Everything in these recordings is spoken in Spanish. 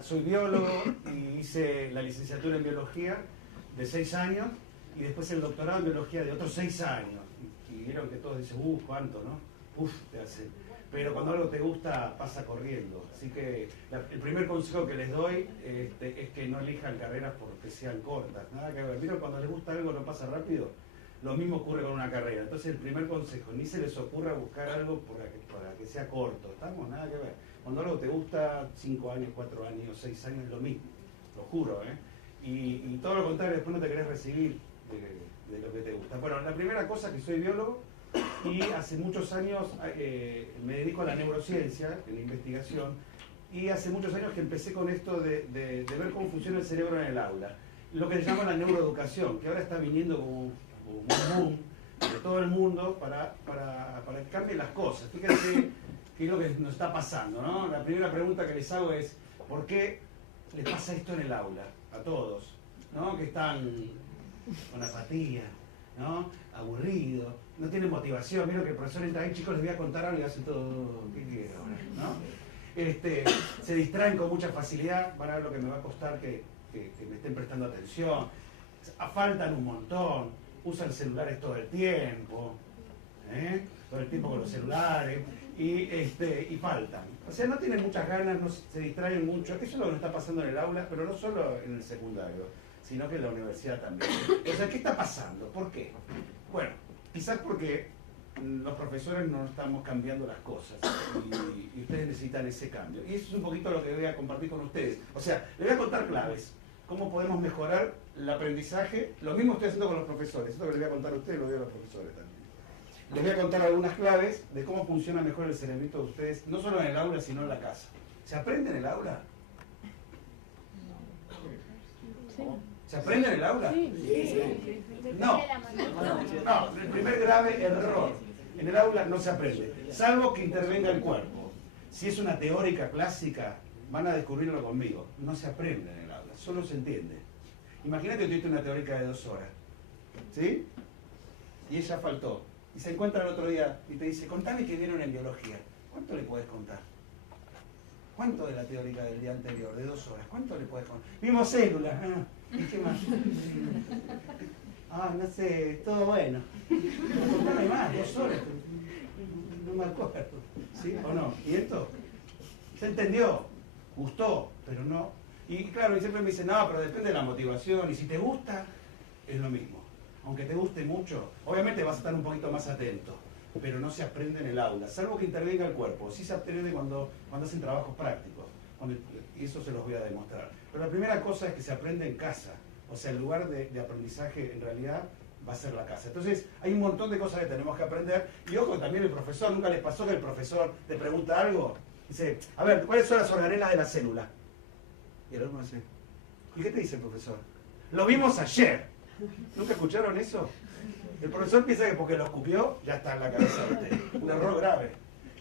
Soy biólogo y hice la licenciatura en biología de 6 años y después el doctorado en biología de otros 6 años. Y vieron que todos dicen, cuánto, ¿no? Te hace. Pero cuando algo te gusta, pasa corriendo. Así que el primer consejo que les doy es que no elijan carreras porque sean cortas. Nada que ver. Vieron, cuando les gusta algo no pasa rápido. Lo mismo ocurre con una carrera. Entonces el primer consejo, ni se les ocurra buscar algo para que sea corto. ¿Estamos? Nada que ver. Cuando algo te gusta, 5 años, 4 años, 6 años, es lo mismo. Lo juro, ¿eh? Y todo lo contrario, después no te querés recibir de lo que te gusta. Bueno, la primera cosa que soy biólogo y hace muchos años me dedico a la neurociencia, en la investigación, y hace muchos años que empecé con esto de ver cómo funciona el cerebro en el aula. Lo que se llama la neuroeducación, que ahora está viniendo como un boom de todo el mundo para que cambien las cosas. Fíjense qué es lo que nos está pasando, ¿no? La primera pregunta que les hago es, ¿por qué les pasa esto en el aula? A todos, ¿no? Que están con apatía, ¿no? Aburridos, no tienen motivación. Mira que el profesor entra ahí, chicos, les voy a contar algo y hacen todo, ¿qué quiero ahora? ¿No? Se distraen con mucha facilidad, van a ver lo que me va a costar que me estén prestando atención. Faltan un montón, usan celulares todo el tiempo, todo el tiempo con los celulares, y faltan. O sea, no tienen muchas ganas, no se distraen mucho. Eso es lo que nos está pasando en el aula, pero no solo en el secundario, sino que en la universidad también. O sea, ¿qué está pasando? ¿Por qué? Bueno, quizás porque los profesores no estamos cambiando las cosas y ustedes necesitan ese cambio. Y eso es un poquito lo que voy a compartir con ustedes. O sea, les voy a contar claves. Cómo podemos mejorar el aprendizaje. Lo mismo estoy haciendo con los profesores. Esto que les voy a contar a ustedes lo digo a los profesores también. Les voy a contar algunas claves de cómo funciona mejor el cerebrito de ustedes, no solo en el aula, sino en la casa. ¿Se aprende en el aula? ¿Se aprende en el aula? Sí. No, el primer grave error. En el aula no se aprende, salvo que intervenga el cuerpo. Si es una teórica clásica, van a descubrirlo conmigo. No se aprende en el aula, solo se entiende. Imagínate que tuviste una teórica de 2 horas, ¿sí? Y ella faltó. Y se encuentra el otro día y te dice, contame qué vieron en biología. ¿Cuánto le puedes contar? ¿Cuánto de la teórica del día anterior, de 2 horas? ¿Cuánto le puedes contar? Vimos células. ¿Y qué más? No sé, todo bueno. Contame más, 2 horas. No me acuerdo. ¿Sí o no? ¿Y esto? ¿Se entendió? Gustó, pero no. Y claro, y siempre me dicen, no, pero depende de la motivación. Y si te gusta, es lo mismo. Aunque te guste mucho, obviamente vas a estar un poquito más atento, pero no se aprende en el aula, salvo que intervenga el cuerpo. Sí se aprende cuando hacen trabajos prácticos, y eso se los voy a demostrar. Pero la primera cosa es que se aprende en casa, o sea, el lugar de aprendizaje en realidad va a ser la casa. Entonces, hay un montón de cosas que tenemos que aprender, y ojo, también el profesor, ¿nunca les pasó que el profesor te pregunta algo? Dice, a ver, ¿cuáles son las organelas de la célula? Y el alumno dice, ¿y qué te dice el profesor? Lo vimos ayer. ¿Nunca escucharon eso? El profesor piensa que porque lo escupió, ya está en la cabeza de usted. Un error grave.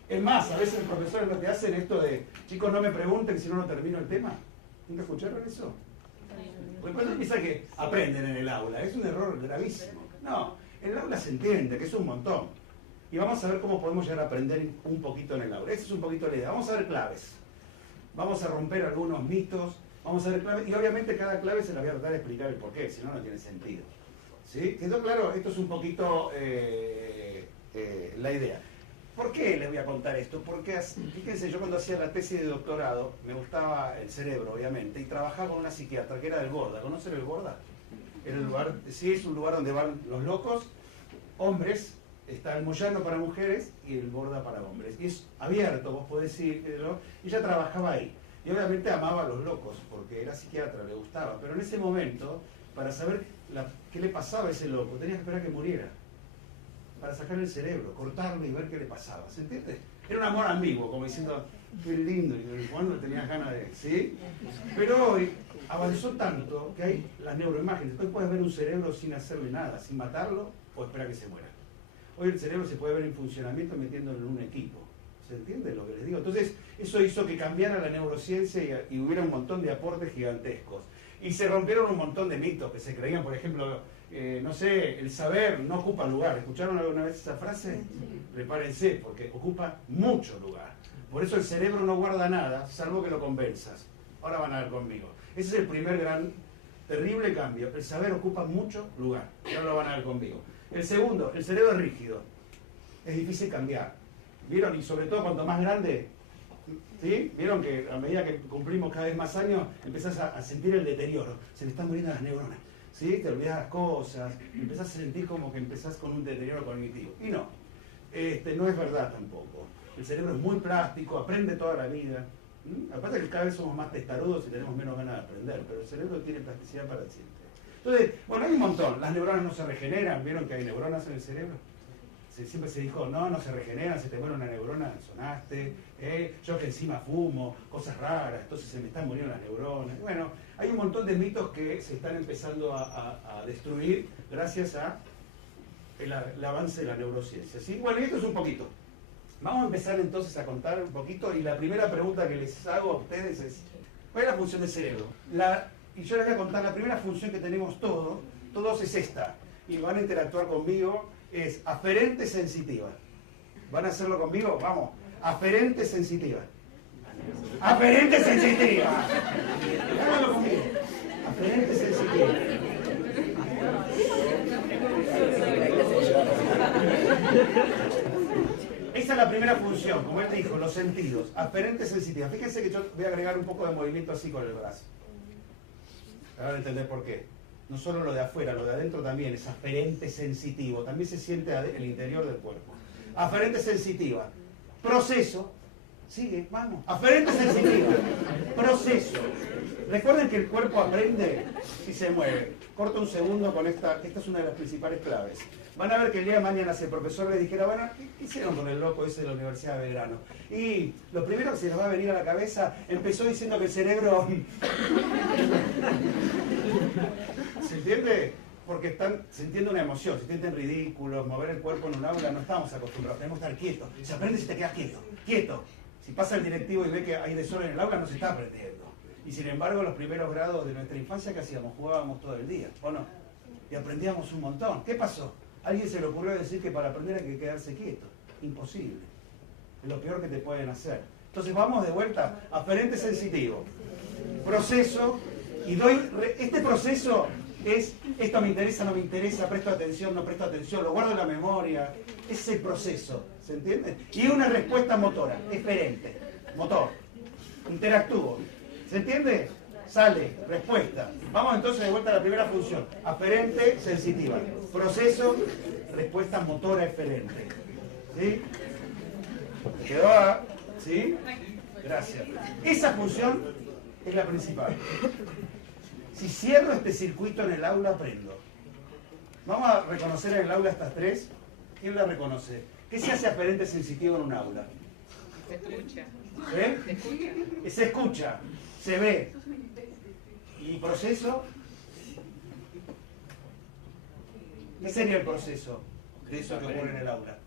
Es más, a veces los profesores no te hacen esto de, chicos, no me pregunten si no termino el tema. ¿Nunca escucharon eso? Pues el profesor piensa que aprenden en el aula. Es un error gravísimo. No, en el aula se entiende, que es un montón. Y vamos a ver cómo podemos llegar a aprender un poquito en el aula. Esa es un poquito la idea. Vamos a ver claves. Vamos a romper algunos mitos. Vamos a ver claves, y obviamente cada clave se la voy a tratar de explicar el porqué, si no, no tiene sentido. ¿Sí? ¿Quedó claro? Esto es un poquito la idea. ¿Por qué les voy a contar esto? Porque, fíjense, yo cuando hacía la tesis de doctorado, me gustaba el cerebro, obviamente, y trabajaba con una psiquiatra que era del Borda. ¿Conocen el Borda? Era el lugar, sí, es un lugar donde van los locos, hombres, está el Moyano para mujeres y el Borda para hombres. Y es abierto, vos podés ir, ¿no? Y ella trabajaba ahí. Y obviamente amaba a los locos, porque era psiquiatra, le gustaba. Pero en ese momento, para saber qué le pasaba a ese loco, tenía que esperar que muriera. Para sacarle el cerebro, cortarlo y ver qué le pasaba. ¿Se entiende? Era un amor ambiguo, como diciendo, qué lindo, y cuando tenías ganas de... ¿Sí? Pero hoy avanzó tanto que hay las neuroimágenes. Hoy puedes ver un cerebro sin hacerle nada, sin matarlo o esperar que se muera. Hoy el cerebro se puede ver en funcionamiento metiéndolo en un equipo. ¿Se entiende lo que les digo? Entonces, eso hizo que cambiara la neurociencia y hubiera un montón de aportes gigantescos. Y se rompieron un montón de mitos que se creían, por ejemplo, no sé, el saber no ocupa lugar. ¿Escucharon alguna vez esa frase? Sí. Prepárense, porque ocupa mucho lugar. Por eso el cerebro no guarda nada, salvo que lo convenzas. Ahora van a ver conmigo. Ese es el primer gran, terrible cambio. El saber ocupa mucho lugar. Y ahora lo van a ver conmigo. El segundo, el cerebro es rígido. Es difícil cambiar. ¿Vieron? Y sobre todo cuanto más grande, ¿sí? ¿Vieron que a medida que cumplimos cada vez más años, empezás a sentir el deterioro? Se le están muriendo las neuronas. ¿Sí? Te olvidas las cosas, empezás a sentir como que empezás con un deterioro cognitivo. Y no, no es verdad tampoco. El cerebro es muy plástico, aprende toda la vida. Aparte que cada vez somos más testarudos y tenemos menos ganas de aprender, pero el cerebro tiene plasticidad para siempre. Entonces, bueno, hay un montón. Las neuronas no se regeneran. ¿Vieron que hay neuronas en el cerebro? Siempre se dijo, no se regeneran, se te muere una neurona, sonaste, yo que encima fumo, cosas raras, entonces se me están muriendo las neuronas. Bueno, hay un montón de mitos que se están empezando a destruir gracias a el avance de la neurociencia. ¿Sí? Bueno, y esto es un poquito. Vamos a empezar entonces a contar un poquito, y la primera pregunta que les hago a ustedes es, ¿cuál es la función del cerebro? Y yo les voy a contar la primera función que tenemos todos es esta, y van a interactuar conmigo, es aferente sensitiva. ¿Van a hacerlo conmigo? Vamos. Aferente sensitiva. Aferente sensitiva. Háganlo conmigo. Aferente sensitiva. Esa es la primera función, como él dijo, los sentidos. Aferente sensitiva. Fíjense que yo voy a agregar un poco de movimiento así con el brazo. Ahora van a entender por qué. No solo lo de afuera, lo de adentro también es aferente sensitivo. También se siente el interior del cuerpo. Aferente sensitiva. Proceso. Sigue, vamos. Aferente sensitiva. Proceso. Recuerden que el cuerpo aprende y se mueve. Corto un segundo con esta es una de las principales claves. Van a ver que el día de mañana si el profesor le dijera, bueno, ¿qué hicieron con el loco ese de la Universidad de Belgrano? Y lo primero que se les va a venir a la cabeza, empezó diciendo que el cerebro... ¿Se entiende? Porque están sintiendo una emoción, se sienten ridículos, mover el cuerpo en un aula, no estamos acostumbrados, tenemos que estar quietos. Se aprende si te quedas quieto, quieto. Si pasa el directivo y ve que hay desorden en el aula, no se está aprendiendo. Y sin embargo, los primeros grados de nuestra infancia, ¿qué hacíamos? Jugábamos todo el día, ¿o no? Y aprendíamos un montón. ¿Qué pasó? A alguien se le ocurrió decir que para aprender hay que quedarse quieto. Imposible. Es lo peor que te pueden hacer. Entonces vamos de vuelta. Aferente sensitivo. Proceso. Y doy... Este proceso es, esto me interesa, no me interesa, presto atención, no presto atención, lo guardo en la memoria. Es el proceso. ¿Se entiende? Y una respuesta motora. Eferente. Motor. Interactúo. ¿Se entiende? Sale, respuesta. Vamos entonces de vuelta a la primera función. Aferente, sensitiva. Proceso, respuesta motora eferente. ¿Sí? ¿Quedó? ¿Sí? Gracias. Esa función es la principal. Si cierro este circuito en el aula, aprendo. Vamos a reconocer en el aula estas tres. ¿Quién la reconoce? ¿Qué se hace aferente sensitivo en un aula? Se escucha. ¿Eh? Se escucha. Se escucha, se ve. ¿Y proceso? ¿Qué sería el proceso de eso que ocurre en el aula?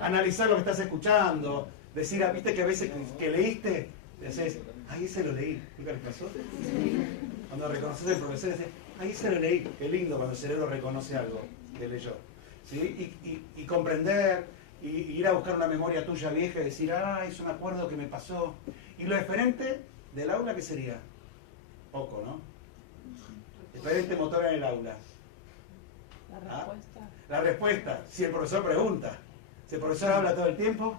Analizar lo que estás escuchando, decir, viste que a veces que leíste, decís, ay, ese lo leí. ¿Nunca les pasó? Cuando reconoces al profesor, decís, ay, ese lo leí. Qué lindo cuando el cerebro reconoce algo que leyó. ¿Sí? Y comprender, y ir a buscar una memoria tuya vieja y decir, es un acuerdo que me pasó. Y lo diferente del aula, ¿qué sería? Poco, ¿no? Diferente motor en el aula. La respuesta. La respuesta, si el profesor pregunta. Si el profesor habla todo el tiempo,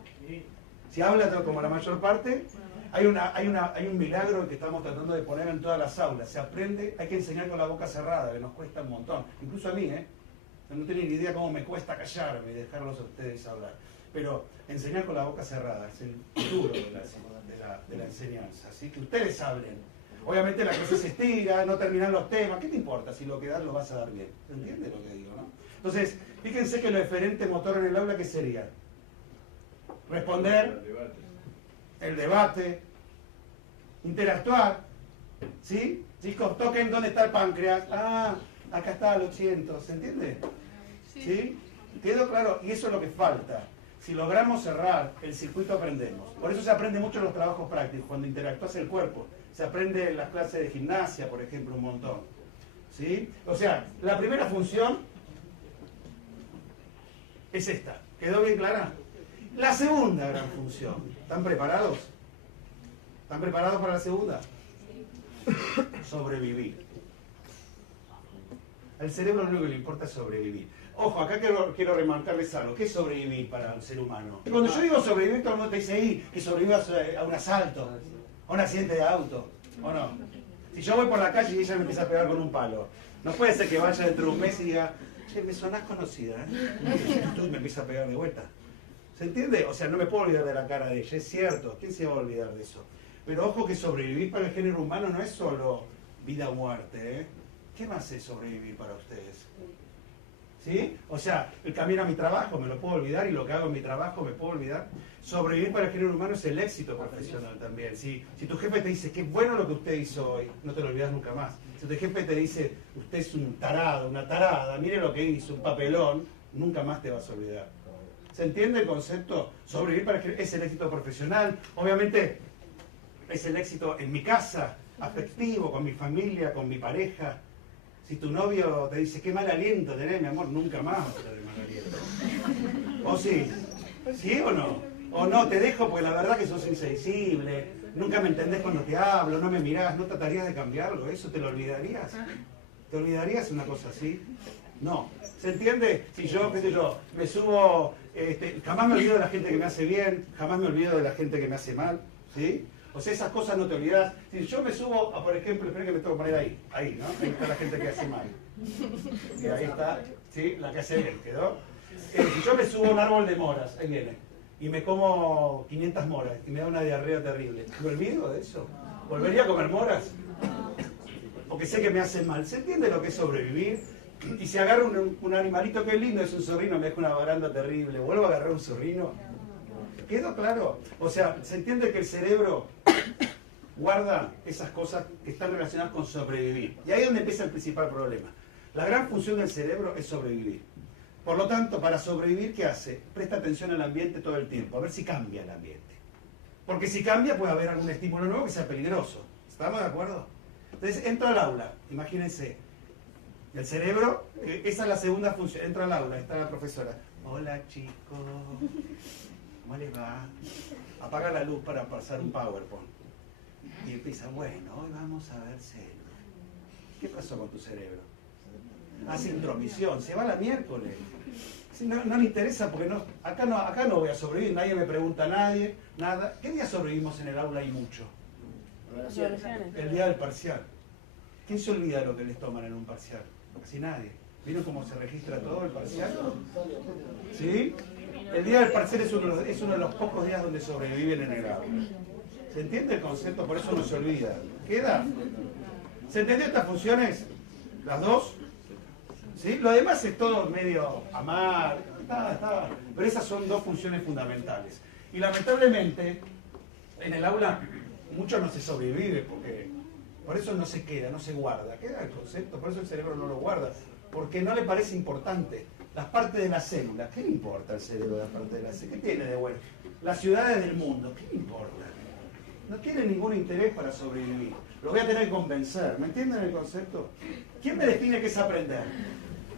si habla todo, como la mayor parte, hay un milagro que estamos tratando de poner en todas las aulas. Se aprende, hay que enseñar con la boca cerrada, que nos cuesta un montón. Incluso a mí, no tienen ni idea cómo me cuesta callarme y dejarlos a ustedes hablar. Pero enseñar con la boca cerrada es el futuro de la enseñanza. ¿Sí? Que ustedes hablen. Obviamente la clase se estira, no terminan los temas. ¿Qué te importa si lo que das lo vas a dar bien? ¿Entiendes lo que digo, no? Entonces, fíjense que lo diferente motor en el aula, ¿qué sería? Responder, el debate, interactuar, ¿sí? Chicos, toquen dónde está el páncreas. Acá está, lo siento, ¿se entiende? ¿Sí? ¿Quedó claro? Y eso es lo que falta. Si logramos cerrar el circuito, aprendemos. Por eso se aprende mucho en los trabajos prácticos, cuando interactúas el cuerpo. Se aprende en las clases de gimnasia, por ejemplo, un montón. ¿Sí? O sea, la primera función es esta. ¿Quedó bien clara? La segunda gran función. ¿Están preparados? ¿Están preparados para la segunda? Sobrevivir. Al cerebro lo único que le importa es sobrevivir. Ojo, acá quiero remarcarles algo. ¿Qué es sobrevivir para un ser humano? Cuando yo digo sobrevivir, todo el mundo te dice ahí que sobrevivas a un asalto, a un accidente de auto, ¿o no? Si yo voy por la calle y ella me empieza a pegar con un palo, no puede ser que vaya dentro de un mes y diga, che, me sonás conocida, ¿eh? Y tú me empieza a pegar de vuelta. ¿Se entiende? O sea, no me puedo olvidar de la cara de ella, es cierto. ¿Quién se va a olvidar de eso? Pero ojo que sobrevivir para el género humano no es solo vida o muerte, ¿eh? ¿Qué más es sobrevivir para ustedes? ¿Sí? O sea, el camino a mi trabajo me lo puedo olvidar y lo que hago en mi trabajo me puedo olvidar. Sobrevivir para el género humano es el éxito profesional también. Si tu jefe te dice, qué bueno lo que usted hizo hoy, no te lo olvidas nunca más. Si tu jefe te dice, usted es un tarado, una tarada, mire lo que hizo, un papelón, nunca más te vas a olvidar. ¿Se entiende el concepto? Sobrevivir para el género es el éxito profesional. Obviamente es el éxito en mi casa, afectivo, con mi familia, con mi pareja. Si tu novio te dice, qué mal aliento tenés, mi amor, nunca más vas a tener mal aliento. ¿O sí? ¿Sí o no? O no, te dejo porque la verdad que sos insensible, nunca me entendés cuando te hablo, no me mirás, no tratarías de cambiarlo, ¿eso te lo olvidarías? ¿Te olvidarías una cosa así? No. ¿Se entiende? Si yo, qué sé yo, me subo, jamás me olvido de la gente que me hace bien, jamás me olvido de la gente que me hace mal, ¿sí? O sea, esas cosas no te olvidas. Si yo me subo a, por ejemplo, espera que me tengo que poner ahí, ¿no? Ahí está la gente que hace mal. Y ahí está, ¿sí? La que hace bien, ¿quedó? Si yo me subo a un árbol de moras, ahí viene, y me como 500 moras y me da una diarrea terrible, ¿me olvido de eso? ¿Volvería a comer moras? Porque sé que me hacen mal. ¿Se entiende lo que es sobrevivir? Y si agarro un animalito que es lindo, es un zorrino, me deja una baranda terrible, ¿vuelvo a agarrar un zorrino? ¿Quedó claro? O sea, se entiende que el cerebro guarda esas cosas que están relacionadas con sobrevivir. Y ahí es donde empieza el principal problema. La gran función del cerebro es sobrevivir. Por lo tanto, para sobrevivir, ¿qué hace? Presta atención al ambiente todo el tiempo, a ver si cambia el ambiente. Porque si cambia puede haber algún estímulo nuevo que sea peligroso. ¿Estamos de acuerdo? Entonces, entra al aula, imagínense. El cerebro, esa es la segunda función. Entra al aula, está la profesora. Hola chicos, ¿cómo les va? Apaga la luz para pasar un PowerPoint. Y empieza, bueno, hoy vamos a ver células. ¿Qué pasó con tu cerebro? Hace intromisión, se va la miércoles. Sí, no le interesa porque acá no voy a sobrevivir, nadie me pregunta a nadie, nada. ¿Qué día sobrevivimos en el aula y mucho? El día del parcial. ¿Quién se olvida de lo que les toman en un parcial? Casi nadie. ¿Vieron cómo se registra todo el parcial? ¿Sí? El día del parcial es uno de los pocos días donde sobreviven en el aula. ¿Se entiende el concepto? Por eso no se olvida. ¿Queda? ¿Se entendió estas funciones? ¿Las dos? ¿Sí? Lo demás es todo medio amar, pero esas son dos funciones fundamentales. Y lamentablemente, en el aula, mucho no se sobrevive, porque por eso no se queda, no se guarda. Queda el concepto, por eso el cerebro no lo guarda, porque no le parece importante. Las partes de la célula, ¿qué le importa al cerebro las partes de la célula? ¿Qué tiene de bueno? Las ciudades del mundo, ¿qué le importa? No tiene ningún interés para sobrevivir. Lo voy a tener que convencer. ¿Me entienden el concepto? ¿Quién me define qué es aprender?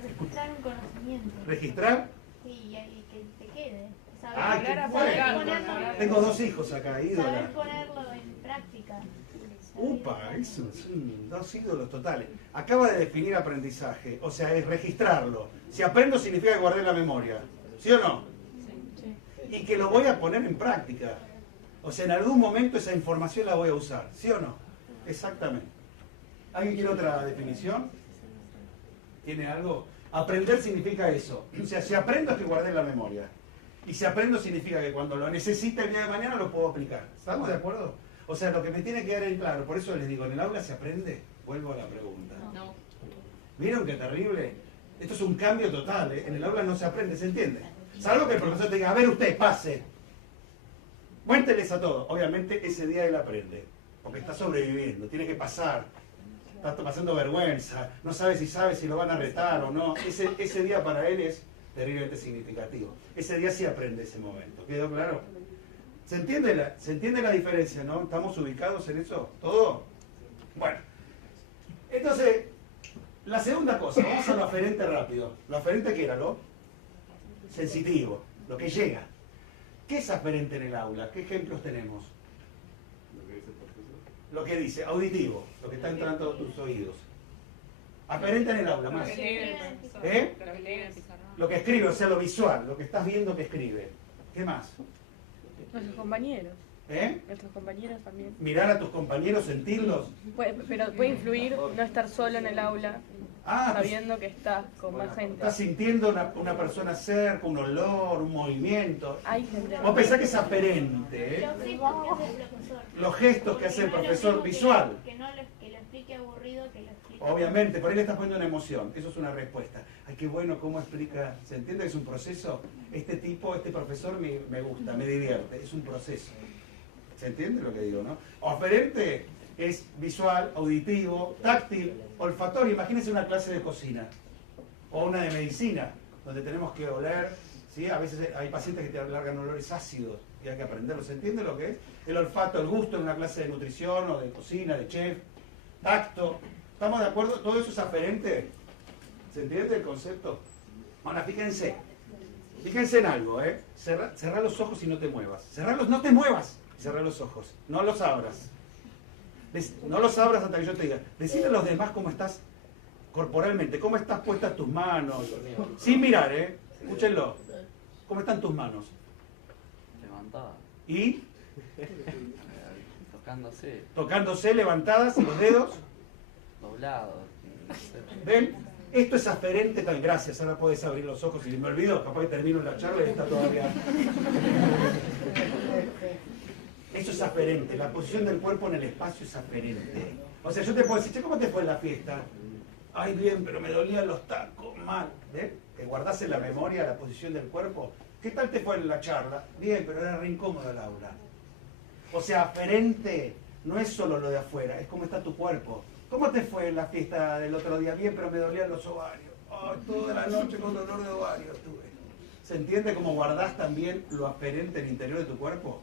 Registrar un conocimiento. ¿Registrar? Sí, y que te quede. Qué Saber bueno. ponerlo, Tengo dos hijos acá, ídola. saber ponerlo en práctica. Upa, eso son dos ídolos totales. Acaba de definir aprendizaje, o sea, es registrarlo. Si aprendo significa que guardé la memoria, ¿sí o no? Sí. Y que lo voy a poner en práctica. O sea, en algún momento esa información la voy a usar, ¿sí o no? Exactamente. ¿Alguien quiere otra definición? ¿Tiene algo? Aprender significa eso. O sea, si aprendo es que guardé la memoria. Y si aprendo significa que cuando lo necesite el día de mañana lo puedo aplicar. ¿Estamos de acuerdo? O sea, lo que me tiene que quedar en claro, por eso les digo, ¿en el aula se aprende? Vuelvo a la pregunta. No. ¿Vieron qué terrible? Esto es un cambio total, ¿eh? En el aula no se aprende, ¿se entiende? Salvo que el profesor te diga, a ver usted, pase. Cuénteles a todos. Obviamente ese día él aprende, porque está sobreviviendo, tiene que pasar. Está pasando vergüenza, no sabe si lo van a retar o no. Ese día para él es terriblemente significativo. Ese día sí aprende ese momento. ¿Quedó claro? ¿Se entiende la diferencia, no? ¿Estamos ubicados en eso? ¿Todo? Bueno. Entonces, la segunda cosa, vamos a lo aferente rápido. Lo aferente, ¿qué era? Lo sensitivo, lo que llega. ¿Qué es aferente en el aula? ¿Qué ejemplos tenemos? lo que dice, auditivo, lo que está entrando a tus oídos. Aferente en el aula, más. ¿Eh? Lo que escribe, o sea, lo visual, lo que estás viendo que escribe. ¿Qué más? Nuestros compañeros. ¿Eh? Nuestros compañeros también. Mirar a tus compañeros, sentirlos. Pero puede influir no estar solo en el aula, Ah, sabiendo que estás con más gente. estás sintiendo una persona cerca, un olor, un movimiento. Hay gente. Vos pensás que es aferente, ¿eh? Los gestos que hace el profesor. Los gestos que hace el profesor visual. Que lo explique aburrido, que lo explique. Obviamente, por ahí le estás poniendo una emoción. Eso es una respuesta. Ay, qué bueno cómo explica. ¿Se entiende que es un proceso? Este profesor me gusta, me divierte. Es un proceso. ¿Se entiende lo que digo, no? Aferente es visual, auditivo, táctil, olfatorio. Imagínense una clase de cocina o una de medicina, donde tenemos que oler, ¿sí? A veces hay pacientes que te largan olores ácidos y hay que aprenderlo. ¿Se entiende lo que es? El olfato, el gusto en una clase de nutrición o de cocina, de chef, tacto. ¿Estamos de acuerdo? ¿Todo eso es aferente? ¿Se entiende el concepto? Ahora, fíjense en algo, ¿eh? Cerrá los ojos y no te muevas. Cerralos, no te muevas. Cerrá los ojos, no los abras. No los abras hasta que yo te diga. Decile a los demás cómo estás corporalmente, cómo estás puestas tus manos. Sin mirar, ¿eh? Escúchenlo. ¿Cómo están tus manos? Levantada. ¿Y? Tocándose. Tocándose, levantadas, los dedos. Doblados. ¿Ven? Esto es aferente también. Gracias, ahora puedes abrir los ojos. Y me olvido, capaz que termino la charla y está todavía. Eso es aferente. La posición del cuerpo en el espacio es aferente. O sea, yo te puedo decir, che, ¿cómo te fue en la fiesta? Ay, bien, pero me dolían los tacos, mal. ¿Ves? Te guardás en la memoria la posición del cuerpo. ¿Qué tal te fue en la charla? Bien, pero era re incómodo el aula. O sea, aferente no es solo lo de afuera, es cómo está tu cuerpo. ¿Cómo te fue en la fiesta del otro día? Bien, pero me dolían los ovarios. Ay, toda la noche con dolor de ovario estuve. ¿Se entiende cómo guardás también lo aferente en el interior de tu cuerpo?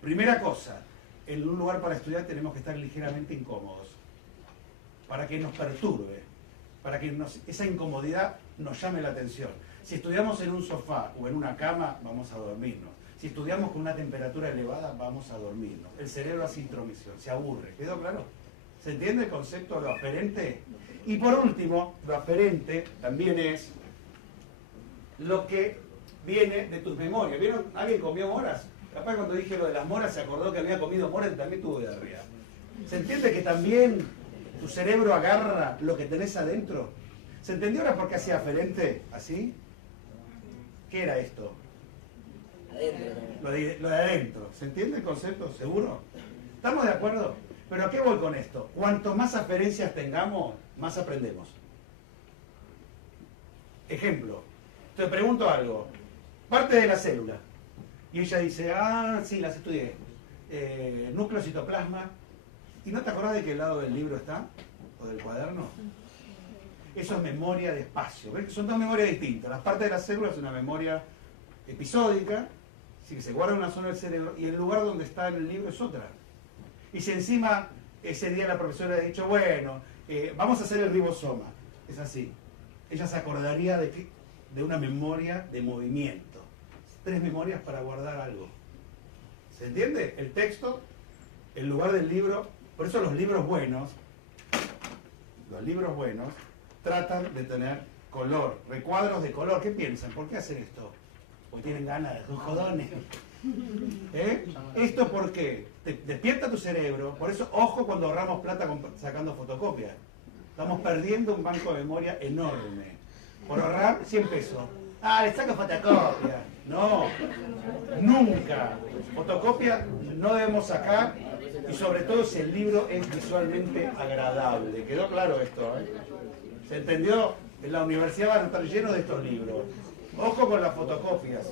Primera cosa, en un lugar para estudiar tenemos que estar ligeramente incómodos, para que nos perturbe, para que esa incomodidad nos llame la atención. Si estudiamos en un sofá o en una cama, vamos a dormirnos. Si estudiamos con una temperatura elevada, vamos a dormirnos. El cerebro hace intromisión, se aburre. ¿Quedó claro? ¿Se entiende el concepto de lo aferente? Y por último, lo aferente también es lo que viene de tus memorias. ¿Vieron? ¿Alguien comió moras? Capaz cuando dije lo de las moras se acordó que había comido moras y también tuvo diarrea. ¿Se entiende que también tu cerebro agarra lo que tenés adentro? ¿Se entendió ahora por qué hacía aferente así? ¿Qué era esto? Lo de adentro. ¿Se entiende el concepto? ¿Seguro? ¿Estamos de acuerdo? ¿Pero a qué voy con esto? Cuanto más aferencias tengamos, más aprendemos. Ejemplo, te pregunto algo. Parte de la célula. Y ella dice, ah, sí, las estudié. Núcleo, citoplasma. ¿Y no te acordás de qué lado del libro está? ¿O del cuaderno? Eso es memoria de espacio. ¿Ves? Son dos memorias distintas. La parte de la célula es una memoria episódica, así que se guarda en una zona del cerebro, y el lugar donde está en el libro es otra. Y si encima ese día la profesora ha dicho, bueno, vamos a hacer el ribosoma, es así. Ella se acordaría de una memoria de movimiento. 3 memorias para guardar algo. ¿Se entiende? El texto, el lugar del libro. Por eso los libros buenos tratan de tener color, recuadros de color. ¿Qué piensan? ¿Por qué hacen esto? Porque tienen ganas de jodones. ¿Esto por qué? Despierta tu cerebro. Por eso, ojo cuando ahorramos plata sacando fotocopias. Estamos perdiendo un banco de memoria enorme. Por ahorrar 100 pesos. Ah, le saco fotocopia. No, nunca. Fotocopia no debemos sacar, y sobre todo si el libro es visualmente agradable. ¿Quedó claro esto? ¿Se entendió? En la universidad van a estar llenos de estos libros. Ojo con las fotocopias.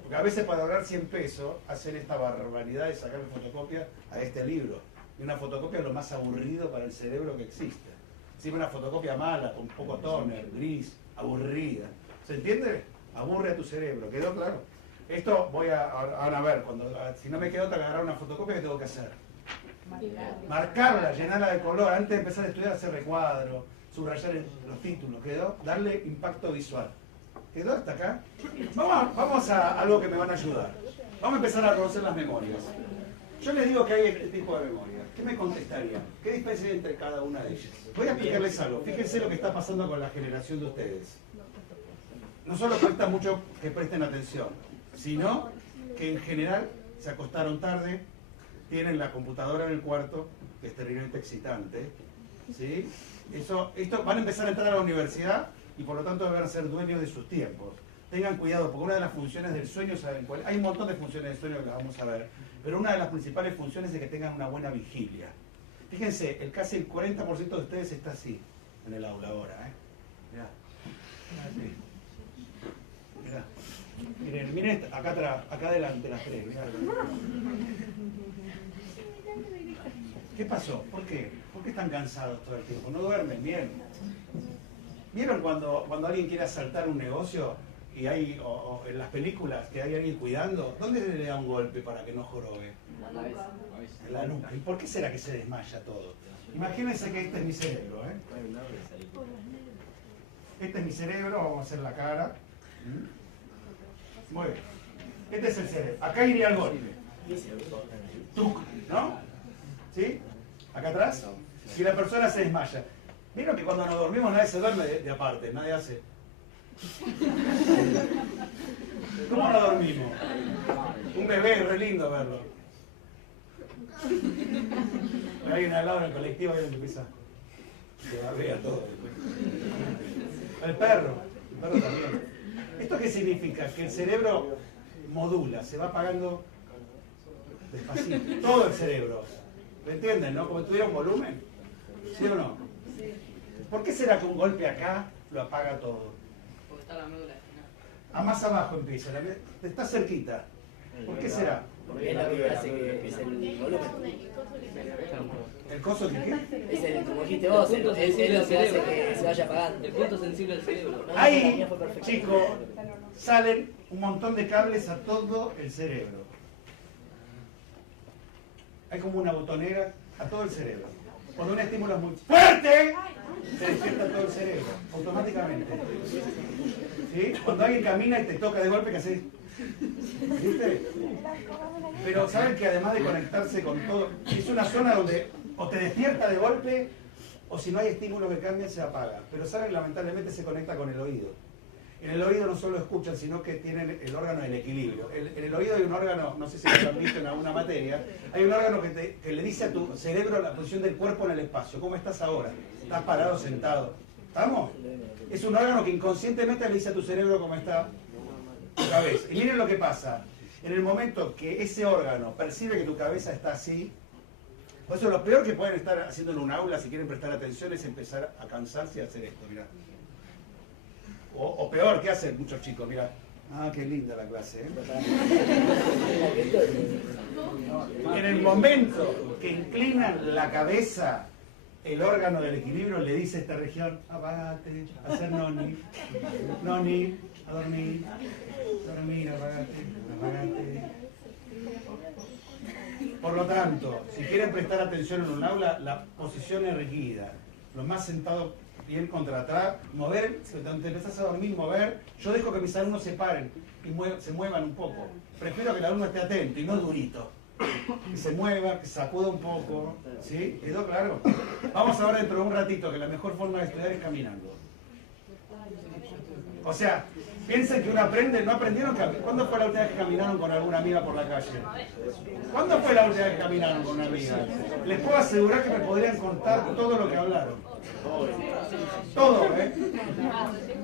Porque a veces para ahorrar 100 pesos hacen esta barbaridad de sacarle fotocopia a este libro. Y una fotocopia es lo más aburrido para el cerebro que existe. Si una fotocopia mala, con poco toner, gris, aburrida. ¿Se entiende? Aburre a tu cerebro. ¿Quedó claro? Esto voy a ver, si no me quedó te agarrar una fotocopia, ¿qué tengo que hacer? Marcarla, llenarla de color. Antes de empezar a estudiar, hacer recuadro, subrayar los títulos. ¿Quedó? Darle impacto visual. ¿Quedó hasta acá? Vamos a algo que me van a ayudar. Vamos a empezar a conocer las memorias. Yo les digo que hay este tipo de memoria. ¿Qué me contestaría? ¿Qué diferencia hay entre cada una de ellas? Voy a explicarles algo. Fíjense lo que está pasando con la generación de ustedes. No solo cuesta mucho que presten atención, sino que en general se acostaron tarde, tienen la computadora en el cuarto, que es terriblemente excitante, ¿sí? Esto van a empezar a entrar a la universidad y por lo tanto deben ser dueños de sus tiempos. Tengan cuidado, porque una de las funciones del sueño, ¿saben cuál? Hay un montón de funciones del sueño que las vamos a ver, pero una de las principales funciones es que tengan una buena vigilia. Fíjense, casi el 40% de ustedes está así, en el aula ahora, ¿eh? Mirá. Mirá. Miren, miren acá atrás, acá delante las tres, mirá. ¿Qué pasó? ¿Por qué? ¿Por qué están cansados todo el tiempo? ¿No duermen bien? ¿Vieron cuando alguien quiere asaltar un negocio y hay, o en las películas, que hay alguien cuidando? ¿Dónde le da un golpe para que no jorobe? En la nuca. ¿Y por qué será que se desmaya todo? Imagínense que este es mi cerebro, ¿eh? Este es mi cerebro, vamos a hacer la cara. Muy bien. Este es el cerebro. Acá iría el golpe. Tuc, ¿no? ¿Sí? Acá atrás. Si la persona se desmaya. Vieron que cuando nos dormimos nadie se duerme de aparte, nadie hace. ¿Cómo no dormimos? Un bebé, re lindo verlo. Hay alguien al lado en el colectivo y alguien que empieza. Se babea todo. El perro también. ¿Esto qué significa? Que el cerebro modula, se va apagando despacito. Todo el cerebro. ¿Lo entienden, no? Como si tuviera un volumen. ¿Sí o no? ¿Por qué será que un golpe acá lo apaga todo? Porque está la médula espinal. Más abajo empieza, está cerquita. ¿Por qué será? Porque es lo que hace que empiece el volumen. ¿El coso que qué? Es el, como dijiste vos, es lo que hace que se vaya apagando. El punto sensible del cerebro. Ahí, chicos, salen un montón de cables a todo el cerebro. Hay como una botonera a todo el cerebro. Cuando un estímulo es muy fuerte, se despierta todo el cerebro, automáticamente. ¿Sí? Cuando alguien camina y te toca de golpe, ¿qué haces? ¿Viste? Pero saben que además de conectarse con todo, es una zona donde o te despierta de golpe, o si no hay estímulo que cambie, se apaga. Pero saben, lamentablemente se conecta con el oído. En el oído no solo escuchan, sino que tienen el órgano del equilibrio. En el oído hay un órgano, no sé si lo han visto en alguna materia, hay un órgano que le dice a tu cerebro la posición del cuerpo en el espacio. ¿Cómo estás ahora? ¿Estás parado, sentado? ¿Estamos? Es un órgano que inconscientemente le dice a tu cerebro cómo está tu cabeza. Y miren lo que pasa. En el momento que ese órgano percibe que tu cabeza está así, por eso lo peor que pueden estar haciendo en un aula, si quieren prestar atención, es empezar a cansarse y hacer esto, mirá. O peor, ¿qué hacen muchos chicos? Mirá. Ah, qué linda la clase, ¿eh? En el momento que inclinan la cabeza, el órgano del equilibrio le dice a esta región: apagate, a hacer noni, noni, a dormir, apagate. Por lo tanto, si quieren prestar atención en un aula, la posición erguida, lo más sentado bien contra atrás, mover, cuando te empezás a dormir, mover. Yo dejo que mis alumnos se paren y se muevan un poco. Prefiero que el alumno esté atento y no durito. Que se mueva, que sacuda un poco. ¿Sí? ¿Quedó claro? Vamos ahora dentro de un ratito, que la mejor forma de estudiar es caminando. O sea, piensen que uno aprende, ¿no aprendieron? ¿Cuándo fue la última vez que caminaron con alguna amiga por la calle? ¿Cuándo fue la última vez que caminaron con una amiga? Les puedo asegurar que me podrían contar todo lo que hablaron. Todo, ¿eh?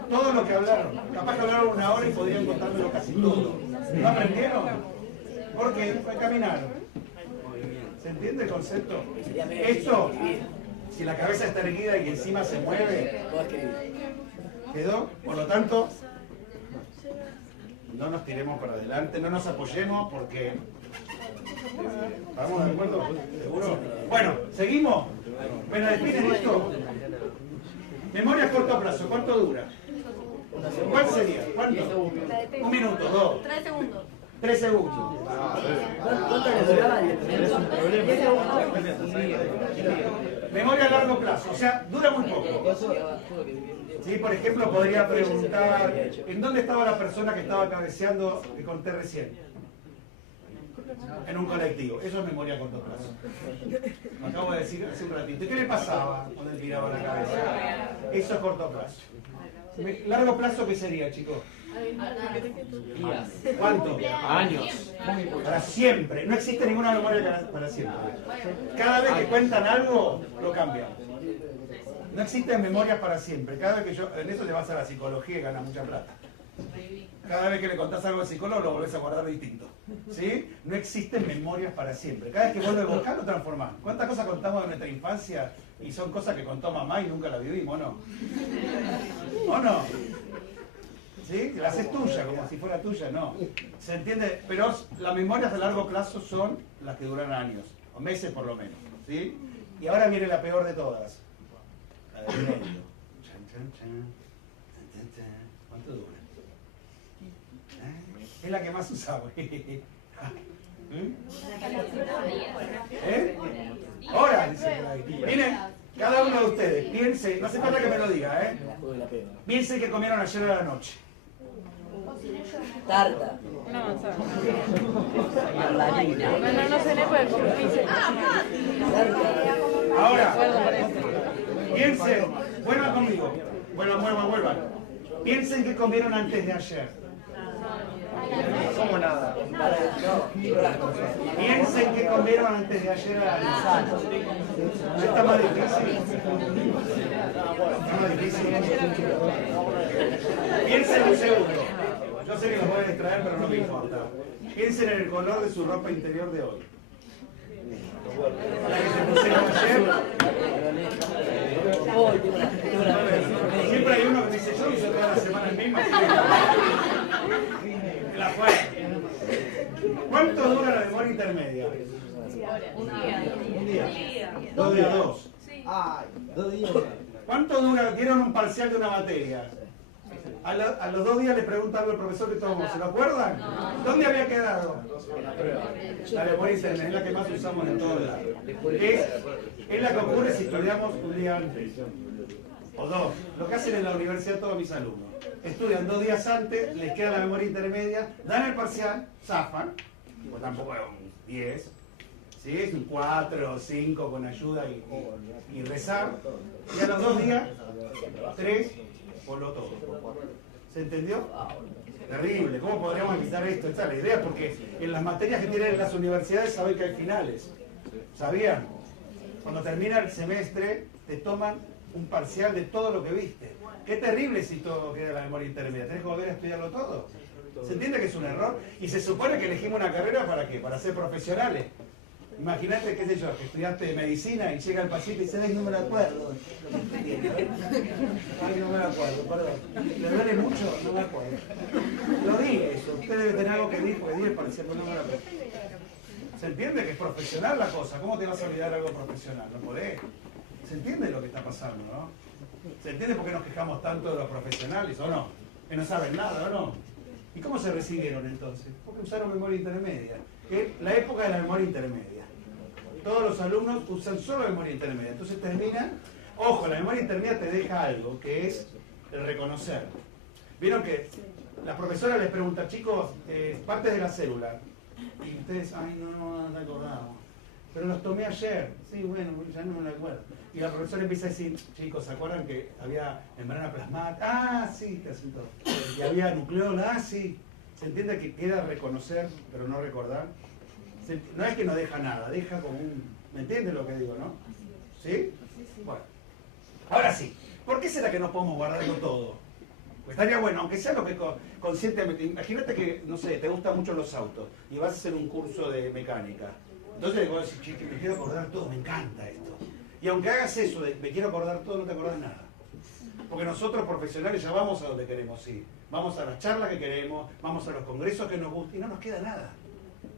Todo lo que hablaron. Capaz que hablaron una hora y podrían contármelo casi todo. ¿No aprendieron? Porque caminaron. ¿Se entiende el concepto? Esto, si la cabeza está erguida y encima se mueve, ¿quedó? Por lo tanto, no nos tiremos para adelante, no nos apoyemos porque... ¿Estamos de acuerdo? ¿Seguro? Bueno, ¿seguimos? Bueno, definen esto. Memoria a corto plazo, ¿cuánto dura? ¿Cuál sería? ¿Cuánto? Un minuto, dos. 3 segundos. 3 segundos. ¿Cuánto le duraba el Memoria a largo plazo, o sea, dura muy poco. Sí, por ejemplo, podría preguntar, ¿en dónde estaba la persona que estaba cabeceando que conté recién? en un colectivo. Eso es memoria a corto plazo. Lo acabo de decir hace un ratito. ¿Y qué le pasaba cuando él tiraba la cabeza? Eso es corto plazo. ¿Largo plazo qué sería, chicos? ¿Cuánto? Años. Para siempre. No existe ninguna memoria para siempre. Cada vez que cuentan algo, lo cambian. No existen memorias para siempre. Cada vez que en eso te vas a la psicología y ganas mucha plata. Cada vez que le contás algo al psicólogo lo volvés a guardar distinto. ¿Sí? No existen memorias para siempre. Cada vez que vuelve a buscar lo transformás. ¿Cuántas cosas contamos de nuestra infancia y son cosas que contó mamá y nunca las vivimos, no? ¿O no? ¿Sí? La haces tuya, como si fuera tuya, no. ¿Se entiende? Pero las memorias de largo plazo son las que duran años, o meses por lo menos. ¿Sí? Y ahora viene la peor de todas. La del medio. Chan, chan, chan. Chan, chan, chan. ¿Cuánto dura? Es la que más usamos. ¿Eh? Ahora, dice por ahí. Miren, cada uno de ustedes, piense, no hace falta que me lo diga, ¿eh? Piensen que comieron ayer a la noche. Tarta. Una manzana. No cené porque comí pizza. Ahora, piensen, vuelvan conmigo. Vuelvan. Piensen que comieron antes de ayer. ¿Cómo nada? Piensen que comieron antes de ayer a la noche. ¿Está más difícil? ¿Está más difícil? Piensen un segundo. Yo sé que los voy a distraer, pero no me importa. Piensen en el color de su ropa interior de hoy. La que se pusieron ayer. Siempre hay uno que dice, yo hice toda la semana el mismo. La fue. ¿Cuánto dura la memoria intermedia? Un día. 2 días, 2. Ay, 2 días. ¿Cuánto dura? Dieron un parcial de una materia. A los 2 días le pregunta algo al profesor que tomó. ¿Se lo acuerdan? ¿Dónde había quedado? La memoria intermedia es la que más usamos en todos lados. Es la que ocurre si estudiamos un día antes. O 2. Lo que hacen en la universidad todos mis alumnos. Estudian 2 días antes, les queda la memoria intermedia, dan el parcial, zafan, pues tampoco es un 10, ¿sí? Es un 4 o 5 con ayuda y rezar, y a los 2 días, 3, voló todo. ¿Se entendió? Terrible, ¿cómo podríamos evitar esto? Esta es la idea, porque en las materias que tienen en las universidades saben que hay finales. ¿Sabían? Cuando termina el semestre, te toman un parcial de todo lo que viste. Qué terrible si todo queda en la memoria intermedia. Tenés que volver a estudiarlo todo. ¿Se entiende que es un error? Y se supone que elegimos una carrera ¿para qué? Para ser profesionales. Imagínate, qué sé yo, que estudiaste medicina y llega el paciente y dice, ay, no me lo acuerdo. Ay, no me lo acuerdo, perdón. ¿Le duele mucho? No me acuerdo. Lo dije eso. Usted debe tener algo que dijo, que dije el paciente, pero no me lo acuerdo. ¿Se entiende que es profesional la cosa? ¿Cómo te vas a olvidar algo profesional? No podés. ¿Se entiende lo que está pasando, no? ¿Se entiende por qué nos quejamos tanto de los profesionales, o no? Que no saben nada, ¿o no? ¿Y cómo se recibieron entonces? Porque usaron memoria intermedia. Que la época de la memoria intermedia. Todos los alumnos usan solo memoria intermedia. Entonces terminan... Ojo, la memoria intermedia te deja algo, que es el reconocer. Vieron que las profesoras les preguntan, chicos, partes de la célula. Y ustedes, ay, no acordamos. Pero los tomé ayer. Sí, bueno, ya no me lo acuerdo. Y la profesora empieza a decir, chicos, ¿se acuerdan que había membrana plasmática? Ah, sí, te hacen todo. Y había nucleol, ah, sí. ¿Se entiende que queda reconocer, pero no recordar? No es que no deja nada, deja como un... ¿Me entiendes lo que digo, no? ¿Sí? Bueno. Ahora sí, ¿por qué será que no podemos guardarlo todo? Pues estaría bueno, aunque sea lo que conscientemente... Imagínate que, no sé, te gustan mucho los autos y vas a hacer un curso de mecánica. Entonces vos decís, chico, me quiero acordar todo, me encanta esto. Y aunque hagas eso de me quiero acordar todo, no te acordás nada. Porque nosotros profesionales ya vamos a donde queremos ir. Vamos a las charlas que queremos, vamos a los congresos que nos gustan y no nos queda nada.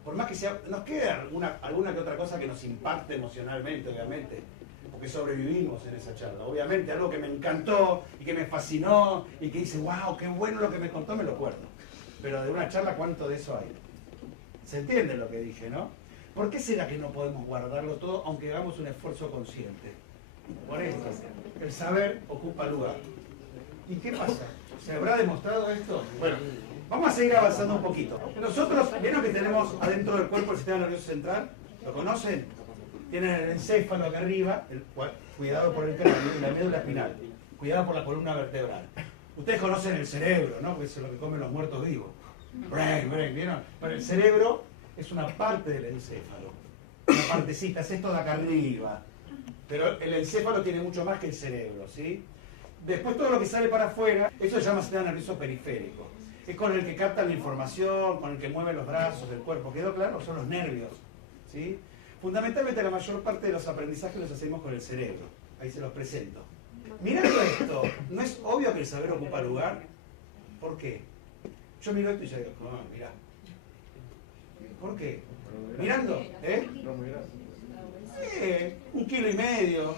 Por más que sea, nos queda alguna que otra cosa que nos impacte emocionalmente, obviamente. Porque sobrevivimos en esa charla. Obviamente, algo que me encantó y que me fascinó y que dice, wow, qué bueno lo que me contó, me lo acuerdo. Pero de una charla, ¿cuánto de eso hay? ¿Se entiende lo que dije, no? ¿Por qué será que no podemos guardarlo todo aunque hagamos un esfuerzo consciente? Por esto, el saber ocupa lugar. ¿Y qué pasa? ¿Se habrá demostrado esto? Bueno, Vamos a seguir avanzando un poquito. Nosotros, ¿vieron que tenemos adentro del cuerpo el sistema nervioso central? ¿Lo conocen? Tienen el encéfalo acá arriba, cuidado por el cráneo, y la médula espinal. Cuidado por la columna vertebral. Ustedes conocen el cerebro, ¿no? Porque eso es lo que comen los muertos vivos. Brain, ¿vieron? Pero el cerebro es una parte del encéfalo. Una partecita, es esto de acá arriba. Pero el encéfalo tiene mucho más que el cerebro, ¿sí? Después todo lo que sale para afuera, eso se llama sistema nervioso periférico. Es con el que captan la información, con el que mueven los brazos del cuerpo. ¿Quedó claro? Son los nervios, ¿sí? Fundamentalmente la mayor parte de los aprendizajes los hacemos con el cerebro. Ahí se los presento. Mirando esto, ¿no es obvio que el saber ocupa lugar? ¿Por qué? Yo miro esto y ya digo, mirá. ¿Por qué? Mirando, ¿eh? 1,5 kilos.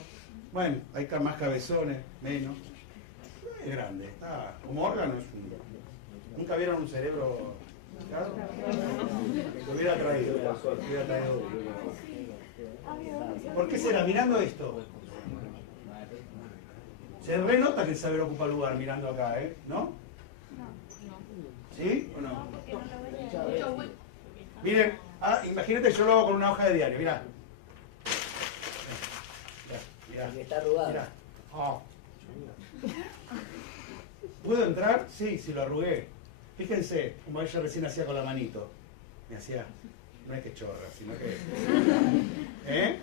Bueno, hay más cabezones, menos. Es grande. Como órgano es un... ¿Nunca vieron un cerebro? ¿Claro? Lo hubiera traído. ¿Por qué será? Mirando esto. Se renota que el saber ocupa lugar mirando acá, ¿eh? ¿No? ¿Sí o no? Miren, imagínate yo lo hago con una hoja de diario, mirá. Mirá. Está arrugado. Mirá. Oh. ¿Puedo entrar? Sí, si lo arrugué. Fíjense, como ella recién hacía con la manito. Me hacía, no es que chorra, sino que...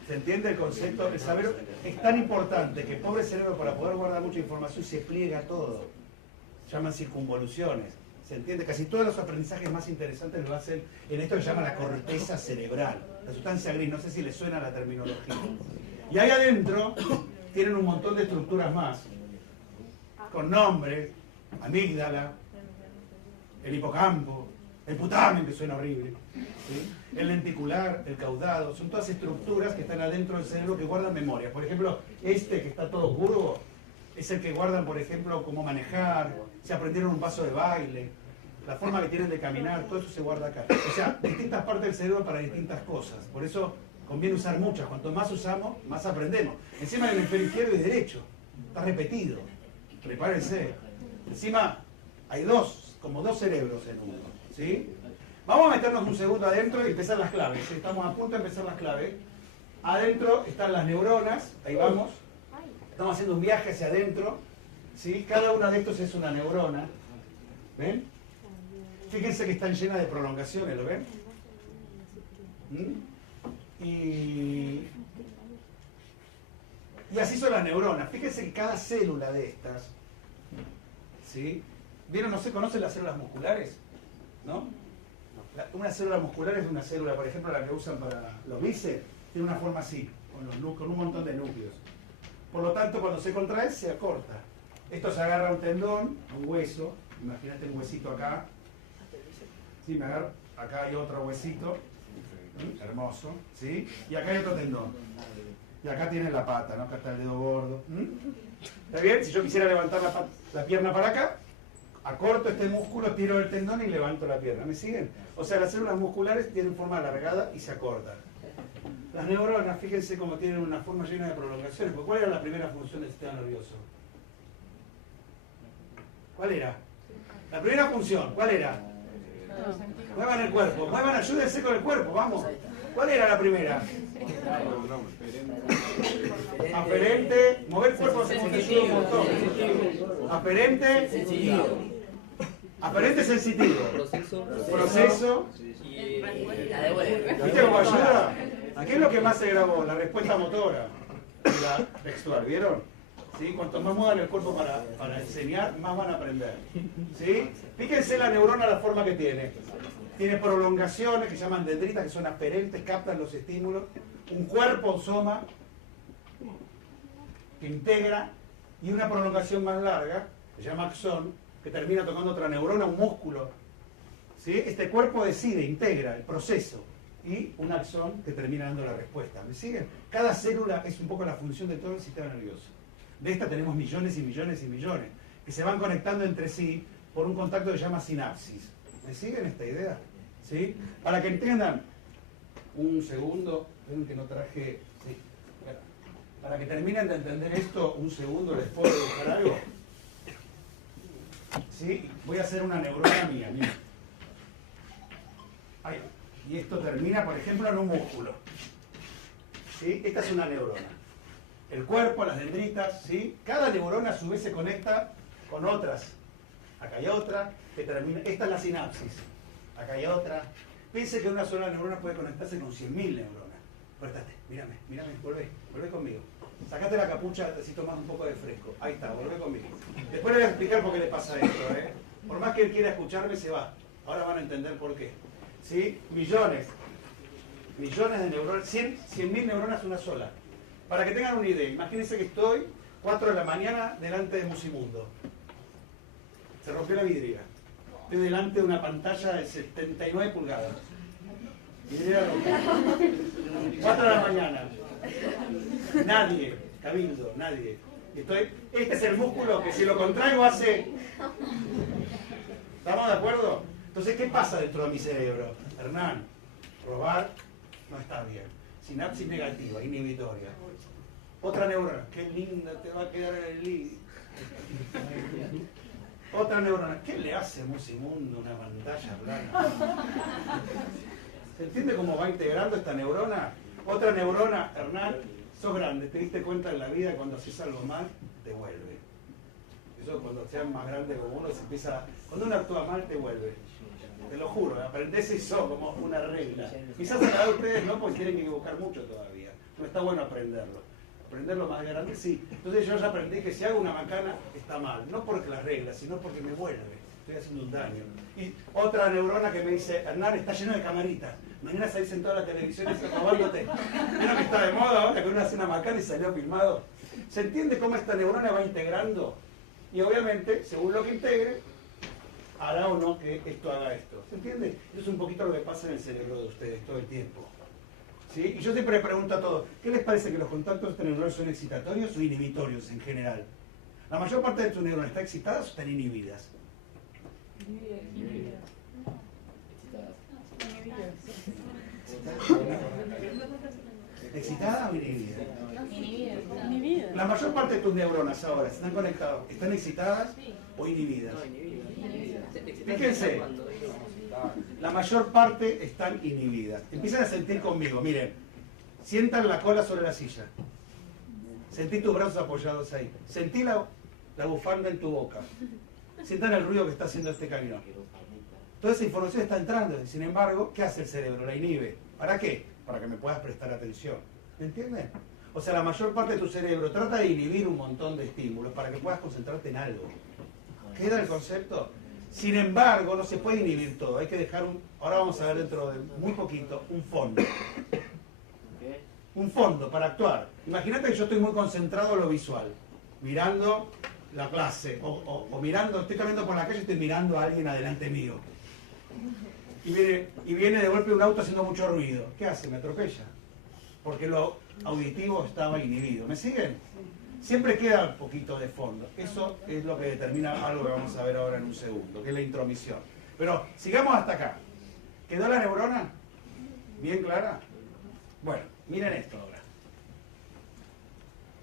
¿Se entiende el concepto? El saber es tan importante que el pobre cerebro, para poder guardar mucha información, se pliega todo. Llaman circunvoluciones. ¿Se entiende? Casi todos los aprendizajes más interesantes lo hacen en esto que se llama la corteza cerebral. La sustancia gris, no sé si les suena la terminología. Y ahí adentro tienen un montón de estructuras más, con nombres, amígdala, el hipocampo, el putamen, que suena horrible, ¿sí? El lenticular, el caudado, son todas estructuras que están adentro del cerebro que guardan memorias. Por ejemplo, este que está todo curvo, es el que guardan, por ejemplo, cómo manejar, si aprendieron un paso de baile, la forma que tienen de caminar, todo eso se guarda acá. O sea, distintas partes del cerebro para distintas cosas. Por eso conviene usar muchas. Cuanto más usamos, más aprendemos. Encima en el hemisferio izquierdo y derecho. Está repetido. Prepárense. Encima hay como dos cerebros en uno. ¿Sí? Vamos a meternos un segundo adentro y empezar las claves. Estamos a punto de empezar las claves. Adentro están las neuronas. Ahí vamos. Estamos haciendo un viaje hacia adentro. ¿Sí? Cada una de estos es una neurona. ¿Ven? Fíjense que están llenas de prolongaciones, ¿lo ven? Y así son las neuronas. Fíjense que cada célula de estas, ¿sí? ¿Vieron? ¿No se conocen las células musculares? ¿No? Una célula muscular es una célula, por ejemplo, la que usan para los bíceps, tiene una forma así, con un montón de núcleos. Por lo tanto, cuando se contrae, se acorta. Esto se agarra a un tendón, a un hueso. Imagínate un huesito acá. Sí, me agarro. Acá hay otro huesito. Hermoso. ¿Sí? Y acá hay otro tendón. Y acá tiene la pata, ¿no? Acá está el dedo gordo. ¿Está bien? Si yo quisiera levantar la pierna para acá, acorto este músculo, tiro el tendón y levanto la pierna. ¿Me siguen? O sea, las células musculares tienen forma alargada y se acortan. Las neuronas, fíjense cómo tienen una forma llena de prolongaciones. ¿Cuál era la primera función del sistema nervioso? ¿Cuál era? La primera función, ¿cuál era? Muevan el cuerpo, ayúdense con el cuerpo, vamos. ¿Cuál era la primera? Aferente, mover el cuerpo sensitivo, un montón. Aferente, sensitivo. Aferente, sensitivo. Proceso. ¿Viste cómo ayuda? ¿Qué es lo que más se grabó? La respuesta motora y la textual, ¿vieron? ¿Sí? Cuanto más muevan el cuerpo para enseñar, más van a aprender. ¿Sí? Fíjense la neurona, la forma que tiene. Tiene prolongaciones que se llaman dendritas, que son aferentes, captan los estímulos. Un cuerpo, soma, que integra. Y una prolongación más larga, que se llama axón, que termina tocando otra neurona, un músculo. ¿Sí? Este cuerpo decide, integra el proceso. Y un axón que termina dando la respuesta. ¿Me siguen? Cada célula es un poco la función de todo el sistema nervioso. De esta tenemos millones y millones y millones, que se van conectando entre sí por un contacto que se llama sinapsis. ¿Me siguen esta idea? ¿Sí? Para que entiendan, un segundo, ven que no traje... Sí. Para que terminen de entender esto, un segundo, ¿les puedo dibujar algo? ¿sí? Voy a hacer una neurona mía, mira. Ahí va. Y esto termina, por ejemplo, en un músculo. ¿Sí? Esta es una neurona. El cuerpo, las dendritas, ¿sí? Cada neurona a su vez se conecta con otras. Acá hay otra que termina. Esta es la sinapsis. Acá hay otra. Piense que una sola neurona puede conectarse con 100.000 neuronas. Acuérdate, mírame, volvé conmigo. Sacate la capucha si tomas un poco de fresco. Ahí está, volvé conmigo. Después le voy a explicar por qué le pasa esto, ¿eh? Por más que él quiera escucharme, se va. Ahora van a entender por qué. ¿Sí? Millones de neuronas, 100.000 neuronas una sola. Para que tengan una idea, imagínense que estoy 4 de la mañana delante de Musimundo. Se rompió la vidriera. Estoy delante de una pantalla de 79 pulgadas. Vidriera rompida. 4 de la mañana. Nadie, cabildo, nadie. Este es el músculo que si lo contraigo hace... ¿Estamos de acuerdo? Entonces, ¿qué pasa dentro de mi cerebro? Hernán, robar no está bien. Sinapsis negativa, inhibitoria. Otra neurona, qué linda te va a quedar en el líquido. Otra neurona, ¿qué le hace Musimundo una pantalla plana? ¿Se entiende cómo va integrando esta neurona? Otra neurona, Hernán, sos grande, te diste cuenta en la vida cuando haces algo mal, te vuelve. Eso cuando seas más grande como uno se empieza, cuando uno actúa mal te vuelve. Te lo juro, aprendés eso como una regla. Quizás a la de ustedes no, porque tienen que equivocar mucho todavía. No está bueno aprenderlo. Aprenderlo más grande, sí. Entonces yo ya aprendí que si hago una macana está mal. No porque las reglas, sino porque me vuelve. Estoy haciendo un daño. Y otra neurona que me dice, Hernán, está lleno de camaritas. Mañana salís en toda la televisión y robándote. ¿Vieron que está de moda ahora que uno hace una macana y salió filmado? ¿Se entiende cómo esta neurona va integrando? Y obviamente, según lo que integre, hará o no que esto haga esto. ¿Se entiende? Eso es un poquito lo que pasa en el cerebro de ustedes todo el tiempo. ¿Sí? Y yo siempre le pregunto a todos, ¿qué les parece que los contactos neuronales son excitatorios o inhibitorios en general? ¿La mayor parte de tus neuronas está excitadas o están inhibidas? Inhibidas. ¿Excitada o inhibida? Inhibidas. La mayor parte de tus neuronas ahora están conectadas, ¿están excitadas o inhibidas? Fíjense, la mayor parte están inhibidas. Empiezan a sentir conmigo, miren, sientan la cola sobre la silla. Sentí tus brazos apoyados ahí. Sentí la bufanda en tu boca. Sientan el ruido que está haciendo este camión. Toda esa información está entrando. Sin embargo, ¿qué hace el cerebro? La inhibe. ¿Para qué? Para que me puedas prestar atención. ¿Me entienden? O sea, la mayor parte de tu cerebro trata de inhibir un montón de estímulos para que puedas concentrarte en algo. ¿Queda el concepto? Sin embargo, no se puede inhibir todo. Hay que dejar ahora vamos a ver dentro de muy poquito, un fondo. Un fondo para actuar. Imagínate que yo estoy muy concentrado en lo visual, mirando la clase, o mirando, estoy caminando por la calle y estoy mirando a alguien adelante mío. Y viene de golpe un auto haciendo mucho ruido. ¿Qué hace? Me atropella. Porque lo auditivo estaba inhibido. ¿Me siguen? Siempre queda un poquito de fondo. Eso es lo que determina algo que vamos a ver ahora en un segundo, que es la intromisión. Pero sigamos hasta acá. ¿Quedó la neurona? ¿Bien clara? Bueno, miren esto ahora.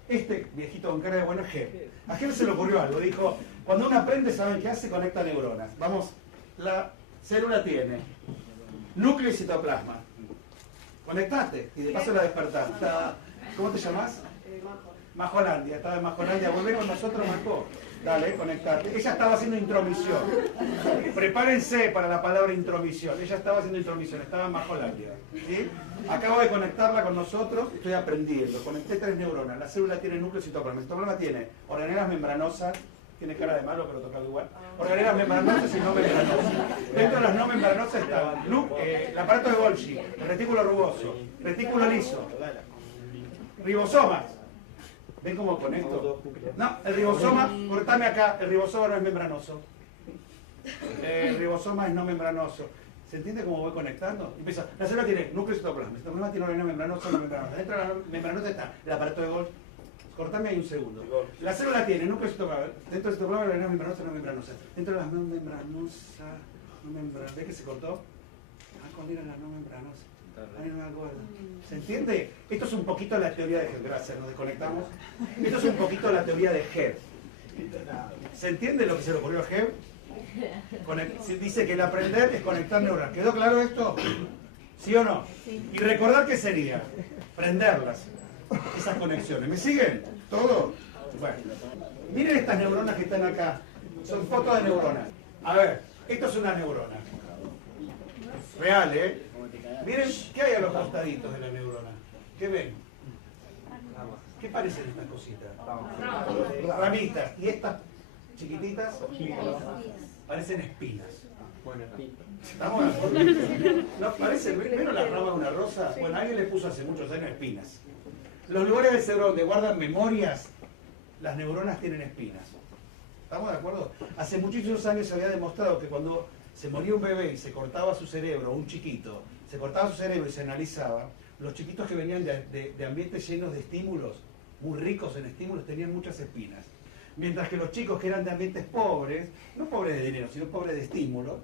Este viejito con cara de bueno es Hebb. A Hebb se le ocurrió algo. Dijo, cuando uno aprende, ¿saben qué hace? Conecta neuronas. Vamos, la célula tiene núcleo y citoplasma. Conectaste y de paso la despertaste. ¿Cómo te llamas? Majolandia, estaba en Majolandia. Volvé con nosotros, Marco. Dale, conectate. Ella estaba haciendo intromisión. Prepárense para la palabra intromisión. Ella estaba haciendo intromisión, estaba en Majolandia. ¿Sí? Acabo de conectarla con nosotros, estoy aprendiendo. Conecté 3 neuronas. La célula tiene núcleo y citoplasma. El citoplasma tiene organelas membranosas. Tiene cara de malo, pero tocado igual. Organelas membranosas y no membranosas. Dentro de las no membranosas está el aparato de Golgi, el retículo rugoso, retículo liso, ribosomas. ¿Ven cómo conecto? No, el ribosoma, cortame acá, el ribosoma no es membranoso. El ribosoma es no membranoso. ¿Se entiende cómo voy conectando? Empieza, la célula tiene núcleo y citoplasma. El citoplasma tiene organela membranosa, no membranosa. Dentro de la membranosa está el aparato de Golgi. Cortame ahí un segundo. La célula tiene núcleo y citoplasma. Dentro del citoplasma la organela membranosa, no membranosa. Dentro de las no membranosas, no membranosas. ¿Ves que se cortó? ¿Cuál era la no membranosa? Ay, no me acuerdo. ¿Se entiende? Esto es un poquito la teoría de Hebb. Gracias, nos desconectamos. Esto es un poquito la teoría de Hebb. ¿Se entiende lo que se le ocurrió a Hebb? Dice que el aprender es conectar neuronas. ¿Quedó claro esto? ¿Sí o no? Y recordar qué sería. Prenderlas. Esas conexiones. ¿Me siguen? ¿Todo? Bueno. Miren estas neuronas que están acá. Son fotos de neuronas. A ver, esto es una neurona. Real, ¿eh? Miren, ¿qué hay a los costaditos de la neurona? ¿Qué ven? ¿Qué parecen estas cositas? Ramitas. ¿Y estas chiquititas? Parecen espinas. ¿Estamos de acuerdo? ¿No parece? ¿Vieron la rama de una rosa? Bueno, alguien le puso hace muchos años espinas. Los lugares del cerebro donde guardan memorias, las neuronas tienen espinas. ¿Estamos de acuerdo? Hace muchísimos años se había demostrado que cuando se moría un bebé y se cortaba su cerebro, un chiquito, se cortaba su cerebro y se analizaba, los chiquitos que venían de ambientes llenos de estímulos, muy ricos en estímulos, tenían muchas espinas. Mientras que los chicos que eran de ambientes pobres, no pobres de dinero, sino pobres de estímulos,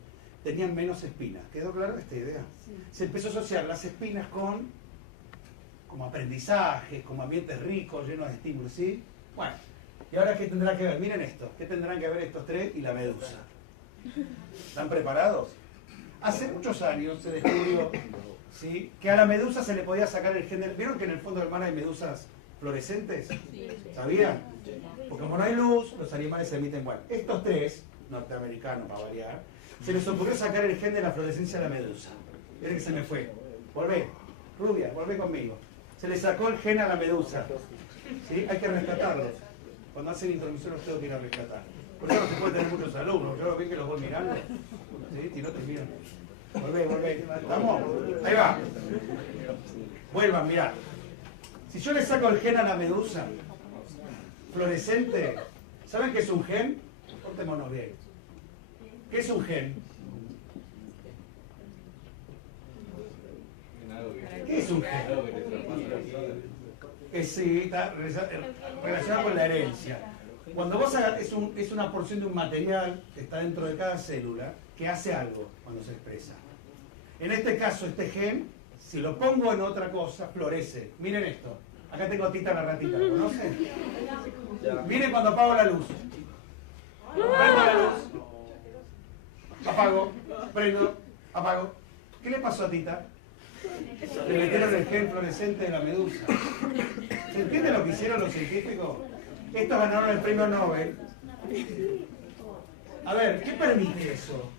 tenían menos espinas. ¿Quedó clara esta idea? Sí. Se empezó a asociar las espinas como aprendizajes, como ambientes ricos, llenos de estímulos, ¿sí? Bueno, ¿y ahora qué tendrá que ver? Miren esto, ¿qué tendrán que ver estos tres y la medusa? ¿Están preparados? Hace muchos años se descubrió, ¿sí?, que a la medusa se le podía sacar el gen del... ¿Vieron que en el fondo del mar hay medusas fluorescentes? ¿Sabían? Porque como no hay luz, los animales se emiten igual. Estos tres, norteamericanos para variar, se les ocurrió sacar el gen de la fluorescencia de la medusa. Miren que se me fue. Volvé, rubia, volvé conmigo. Se le sacó el gen a la medusa. ¿Sí? Hay que rescatarlos. Cuando hacen introducción los tengo que ir a rescatar. Por eso no se puede tener muchos alumnos. Yo lo vi que los voy mirando. ¿Sí? Si no te miran. Volvé. ¿Estamos? Ahí va. Vuelvan, mirá. Si yo le saco el gen a la medusa fluorescente, ¿saben qué es un gen? Portémonos bien. ¿Qué es un gen? ¿Qué es un gen? Sí, está relacionado con la herencia. Cuando vos hagas, es una porción de un material que está dentro de cada célula que hace algo cuando se expresa. En este caso, este gen, si lo pongo en otra cosa, florece. Miren esto. Acá tengo a Tita la ratita, ¿lo conocen? Miren cuando apago la luz. Prendo la luz. Apago, prendo, apago. ¿Qué le pasó a Tita? Le metieron el gen fluorescente de la medusa. ¿Se entiende lo que hicieron los científicos? Estos ganaron el premio Nobel. A ver, ¿qué permite eso?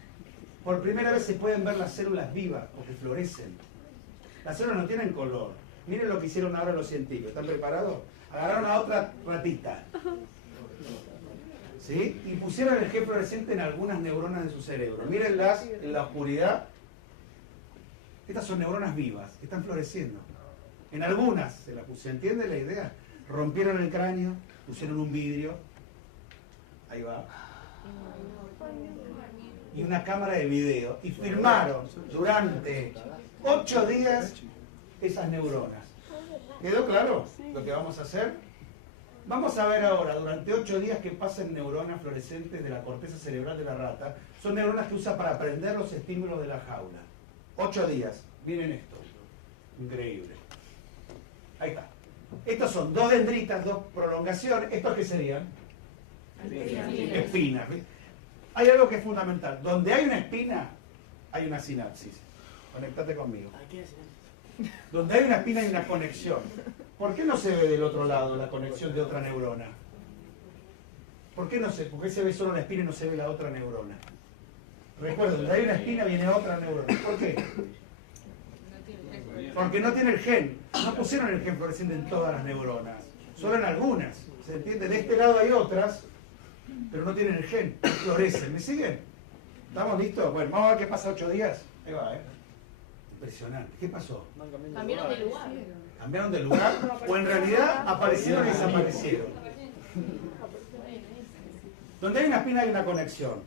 Por primera vez se pueden ver las células vivas, porque florecen. Las células no tienen color. Miren lo que hicieron ahora los científicos. ¿Están preparados? Agarraron a otra ratita, ¿sí?, y pusieron el gen fluorescente en algunas neuronas de su cerebro. Mírenlas en la oscuridad. Estas son neuronas vivas, que están floreciendo. En algunas ¿se entiende la idea? Rompieron el cráneo, pusieron un vidrio. Ahí va. Y una cámara de video. Y filmaron durante 8 días esas neuronas. ¿Quedó claro lo que vamos a hacer? Vamos a ver ahora, durante 8 días, qué pasa en neuronas fluorescentes de la corteza cerebral de la rata. Son neuronas que usa para aprender los estímulos de la jaula. 8 días. Miren esto. Increíble. Ahí está. Estos son 2 dendritas, 2 prolongaciones. ¿Estos qué serían? Espinas. Hay algo que es fundamental. Donde hay una espina, hay una sinapsis. Conectate conmigo. Donde hay una espina hay una conexión. ¿Por qué no se ve del otro lado la conexión de otra neurona? ¿Por qué no se? ¿Por qué se ve solo la espina y no se ve la otra neurona? Recuerda, donde hay una espina viene otra neurona. ¿Por qué? Porque no tiene el gen. No pusieron el gen fluorescente en todas las neuronas. Solo en algunas. ¿Se entiende? De este lado hay otras, pero no tienen el gen. Florecen. ¿Me siguen? ¿Estamos listos? Bueno, vamos a ver qué pasa 8 días. Ahí va, ¿eh? Impresionante. ¿Qué pasó? Cambiaron de lugar. ¿Cambiaron de lugar? ¿O en realidad aparecieron y desaparecieron? Donde hay una espina hay una conexión.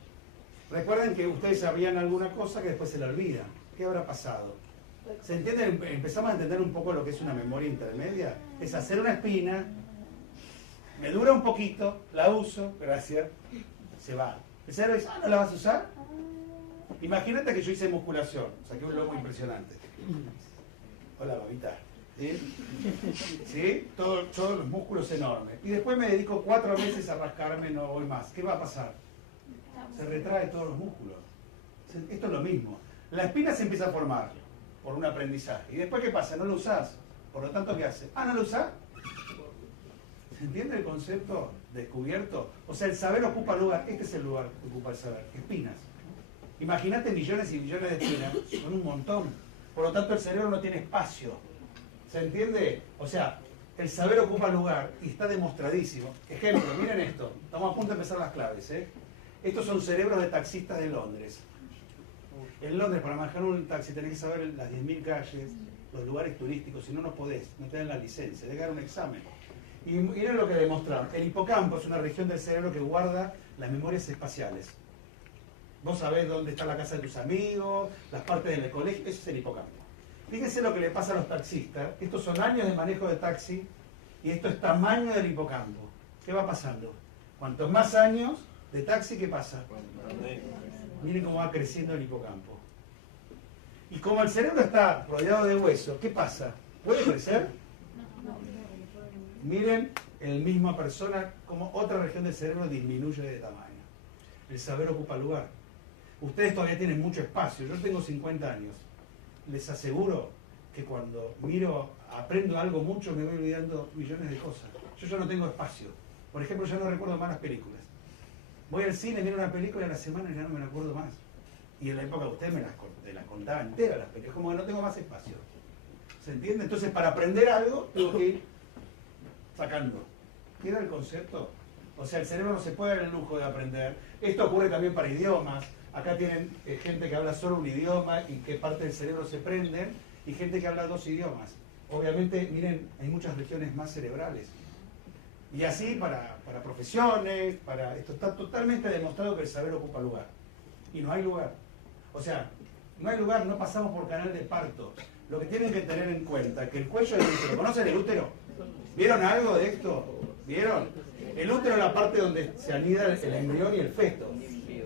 Recuerden que ustedes sabían alguna cosa que después se la olvidan. ¿Qué habrá pasado? ¿Se entiende? Empezamos a entender un poco lo que es una memoria intermedia. Es hacer una espina, me dura un poquito, la uso, gracias, se va. El cerebro dice, ¿no la vas a usar? Imagínate que yo hice musculación, saqué un lomo impresionante. Hola, babita. ¿Sí? ¿Sí? Todos los músculos enormes. Y después me dedico 4 meses a rascarme, no voy más. ¿Qué va a pasar? Se retrae todos los músculos. Esto es lo mismo. La espina se empieza a formar por un aprendizaje. ¿Y después qué pasa? No lo usás. Por lo tanto, ¿qué hace? Ah, ¿no lo usás? ¿Se entiende el concepto descubierto? O sea, el saber ocupa lugar. Este es el lugar que ocupa el saber. Espinas. Imagínate millones y millones de espinas. Son un montón. Por lo tanto, el cerebro no tiene espacio. ¿Se entiende? O sea, el saber ocupa lugar y está demostradísimo. Ejemplo, miren esto. Estamos a punto de empezar las claves. Estos son cerebros de taxistas de Londres. En Londres, para manejar un taxi, tenés que saber las 10.000 calles, los lugares turísticos. Si no, no podés. No te dan la licencia. Tenés que dar un examen. Y miren lo que demostraron. El hipocampo es una región del cerebro que guarda las memorias espaciales. Vos sabés dónde está la casa de tus amigos, las partes del colegio. Ese es el hipocampo. Fíjense lo que le pasa a los taxistas. Estos son años de manejo de taxi y esto es tamaño del hipocampo. ¿Qué va pasando? Cuantos más años de taxi, ¿qué pasa? Miren cómo va creciendo el hipocampo. Y como el cerebro está rodeado de hueso, ¿qué pasa? ¿Puede crecer? Miren, en la misma persona, como otra región del cerebro disminuye de tamaño. El saber ocupa lugar. Ustedes todavía tienen mucho espacio. Yo tengo 50 años. Les aseguro que cuando aprendo algo mucho, me voy olvidando millones de cosas. Yo ya no tengo espacio. Por ejemplo, ya no recuerdo más las películas. Voy al cine, miro una película y a la semana ya no me la acuerdo más. Y en la época de ustedes me las contaba enteras las películas. Como que no tengo más espacio. ¿Se entiende? Entonces, para aprender algo, tengo que ir sacando. ¿Queda el concepto? O sea, el cerebro no se puede dar el lujo de aprender. Esto ocurre también para idiomas. Acá tienen gente que habla solo un idioma y que parte del cerebro se prende, y gente que habla 2 idiomas. Obviamente, miren, hay muchas regiones más cerebrales. Y así para profesiones, esto está totalmente demostrado que el saber ocupa lugar. Y no hay lugar. O sea, no hay lugar, no pasamos por canal de parto. Lo que tienen que tener en cuenta es que el cuello del útero, ¿conocen el útero? ¿Vieron algo de esto? ¿Vieron? El útero es la parte donde se anida el embrión y el feto.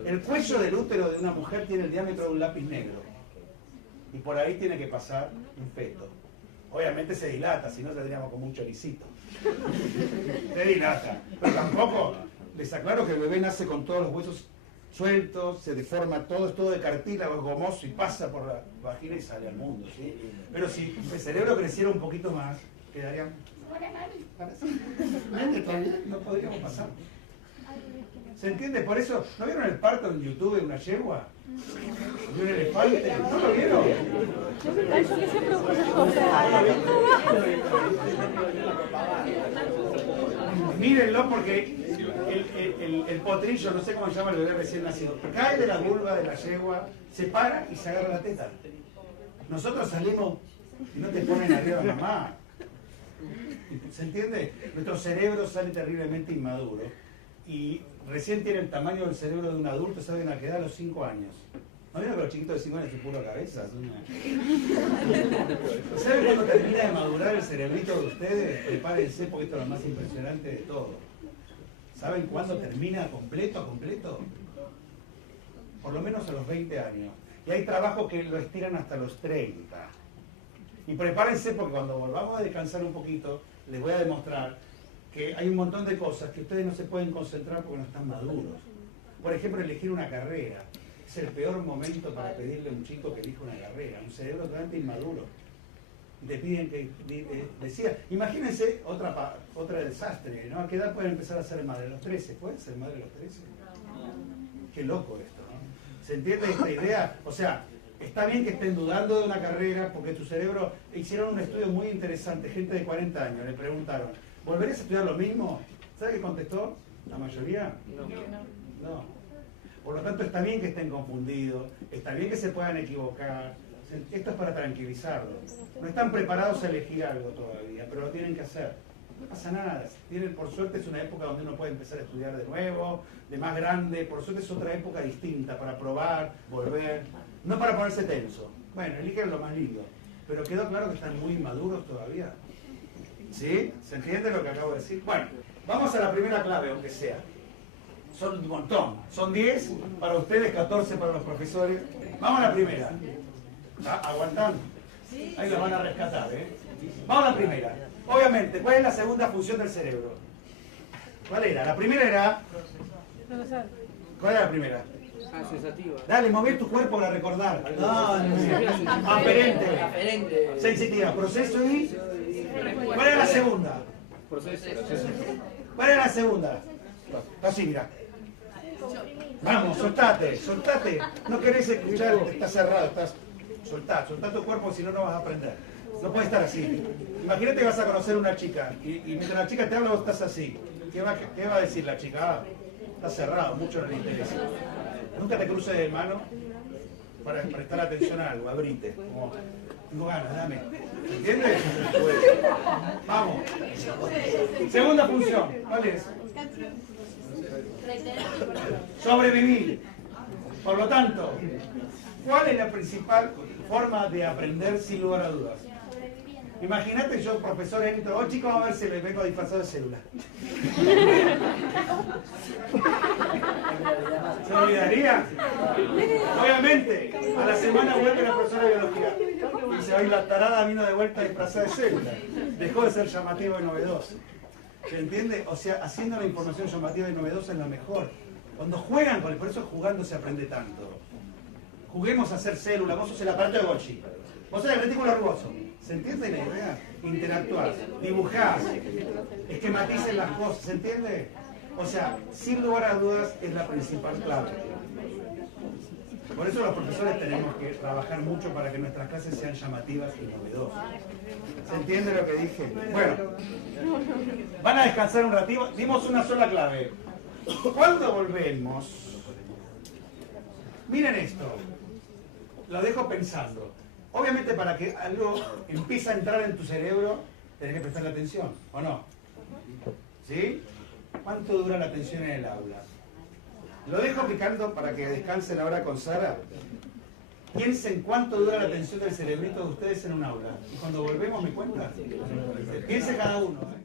El cuello del útero de una mujer tiene el diámetro de un lápiz negro. Y por ahí tiene que pasar un feto. Obviamente se dilata, si no tendríamos como un choricito. Se dilata. Pero tampoco, les aclaro que el bebé nace con todos los huesos sueltos, se deforma todo, es todo de cartílago, es gomoso y pasa por la vagina y sale al mundo, ¿sí? Pero si el cerebro creciera un poquito más, quedarían... No podríamos pasar. ¿Se entiende? Por eso, ¿no vieron el parto en YouTube de una yegua? ¿De un elefante? ¿No lo vieron? Eso que siempre Mírenlo porque el potrillo, no sé cómo se llama el bebé recién nacido, cae de la vulva de la yegua, se para y se agarra la teta. Nosotros salimos y no te ponen arriba mamá. ¿Se entiende? Nuestro cerebro sale terriblemente inmaduro y recién tiene el tamaño del cerebro de un adulto, ¿saben a qué edad? A los 5 años. ¿No vieron que los chiquitos de 5 años se puro cabeza? ¿Saben cuándo termina de madurar el cerebrito de ustedes? Prepárense porque esto es lo más impresionante de todo. ¿Saben cuándo termina completo? Por lo menos a los 20 años. Y hay trabajos que lo estiran hasta los 30. Y prepárense porque cuando volvamos a descansar un poquito, les voy a demostrar que hay un montón de cosas que ustedes no se pueden concentrar porque no están maduros. Por ejemplo, elegir una carrera. Es el peor momento para pedirle a un chico que elija una carrera. Un cerebro totalmente inmaduro. Te piden que decida. Imagínense otra desastre, ¿no? ¿A qué edad pueden empezar a ser madre? ¿A los 13? ¿Pueden ser madre a los 13? Qué loco esto, ¿no? ¿Se entiende esta idea? O sea, está bien que estén dudando de una carrera porque tu cerebro... Hicieron un estudio muy interesante, gente de 40 años, le preguntaron, ¿volverías a estudiar lo mismo? ¿Sabe qué contestó? ¿La mayoría? No. Por lo tanto, está bien que estén confundidos, está bien que se puedan equivocar. Esto es para tranquilizarlos. No están preparados a elegir algo todavía, pero lo tienen que hacer. No pasa nada. Por suerte es una época donde uno puede empezar a estudiar de nuevo, de más grande. Por suerte es otra época distinta para probar, volver. No para ponerse tenso. Bueno, eligen lo más lindo. Pero quedó claro que están muy inmaduros todavía. ¿Sí? ¿Se entiende lo que acabo de decir? Bueno, vamos a la primera clave, aunque sea. Son un montón. Son 10 para ustedes, 14 para los profesores. Vamos a la primera. ¿Aguantan? Ahí lo van a rescatar, ¿eh? Vamos a la primera. Obviamente, ¿cuál es la segunda función del cerebro? ¿Cuál era? La primera era... ¿Cuál era la primera? Sensativa. Dale, mover tu cuerpo para recordar. Aferente. Aferente. Sensitiva. Proceso y... ¿Cuál era la segunda? Proceso. ¿Cuál era la segunda? Así, mira. Vamos, soltate, soltate. No querés escuchar, está cerrado, estás... Soltá tu cuerpo, si no, no vas a aprender. No puedes estar así. Imagínate que vas a conocer a una chica y mientras la chica te habla vos estás así. ¿Qué va a decir la chica? Ah, está cerrado, mucho no le interesa. Nunca te cruces de mano para prestar atención a algo, abrite. Como, tengo ganas, dame. ¿Entiendes? Vamos. Segunda función, ¿cuál es? Sobrevivir. Por lo tanto, ¿cuál es la principal forma de aprender sin lugar a dudas? Imagínate yo, profesor, entro, oh chicos, vamos a ver si les vengo disfrazado de célula. ¿Se olvidaría? Obviamente, a la semana vuelve la profesora de biología. Y dice, ay, la tarada vino de vuelta disfrazada de célula. Dejó de ser llamativo y novedoso. ¿Se entiende? O sea, haciendo la información llamativa y novedosa es lo mejor. Cuando juegan con él, por eso jugando se aprende tanto. Juguemos a hacer célula, vos sos el aparato de Golgi. Vos sos el retículo rugoso. ¿Se entiende la idea? Interactuar, dibujar, esquematicen las cosas, ¿se entiende? O sea, sin lugar a dudas es la principal clave. Por eso los profesores tenemos que trabajar mucho para que nuestras clases sean llamativas y novedosas. ¿Se entiende lo que dije? Bueno, van a descansar un ratito. Dimos una sola clave. Cuando volvemos, miren esto, lo dejo pensando. Obviamente para que algo empiece a entrar en tu cerebro, tenés que prestarle atención, ¿o no? ¿Sí? ¿Cuánto dura la atención en el aula? Lo dejo picando para que descansen ahora con Sara. Piensen cuánto dura la atención del cerebrito de ustedes en un aula. Y cuando volvemos me cuentan. Piensen cada uno, ¿eh?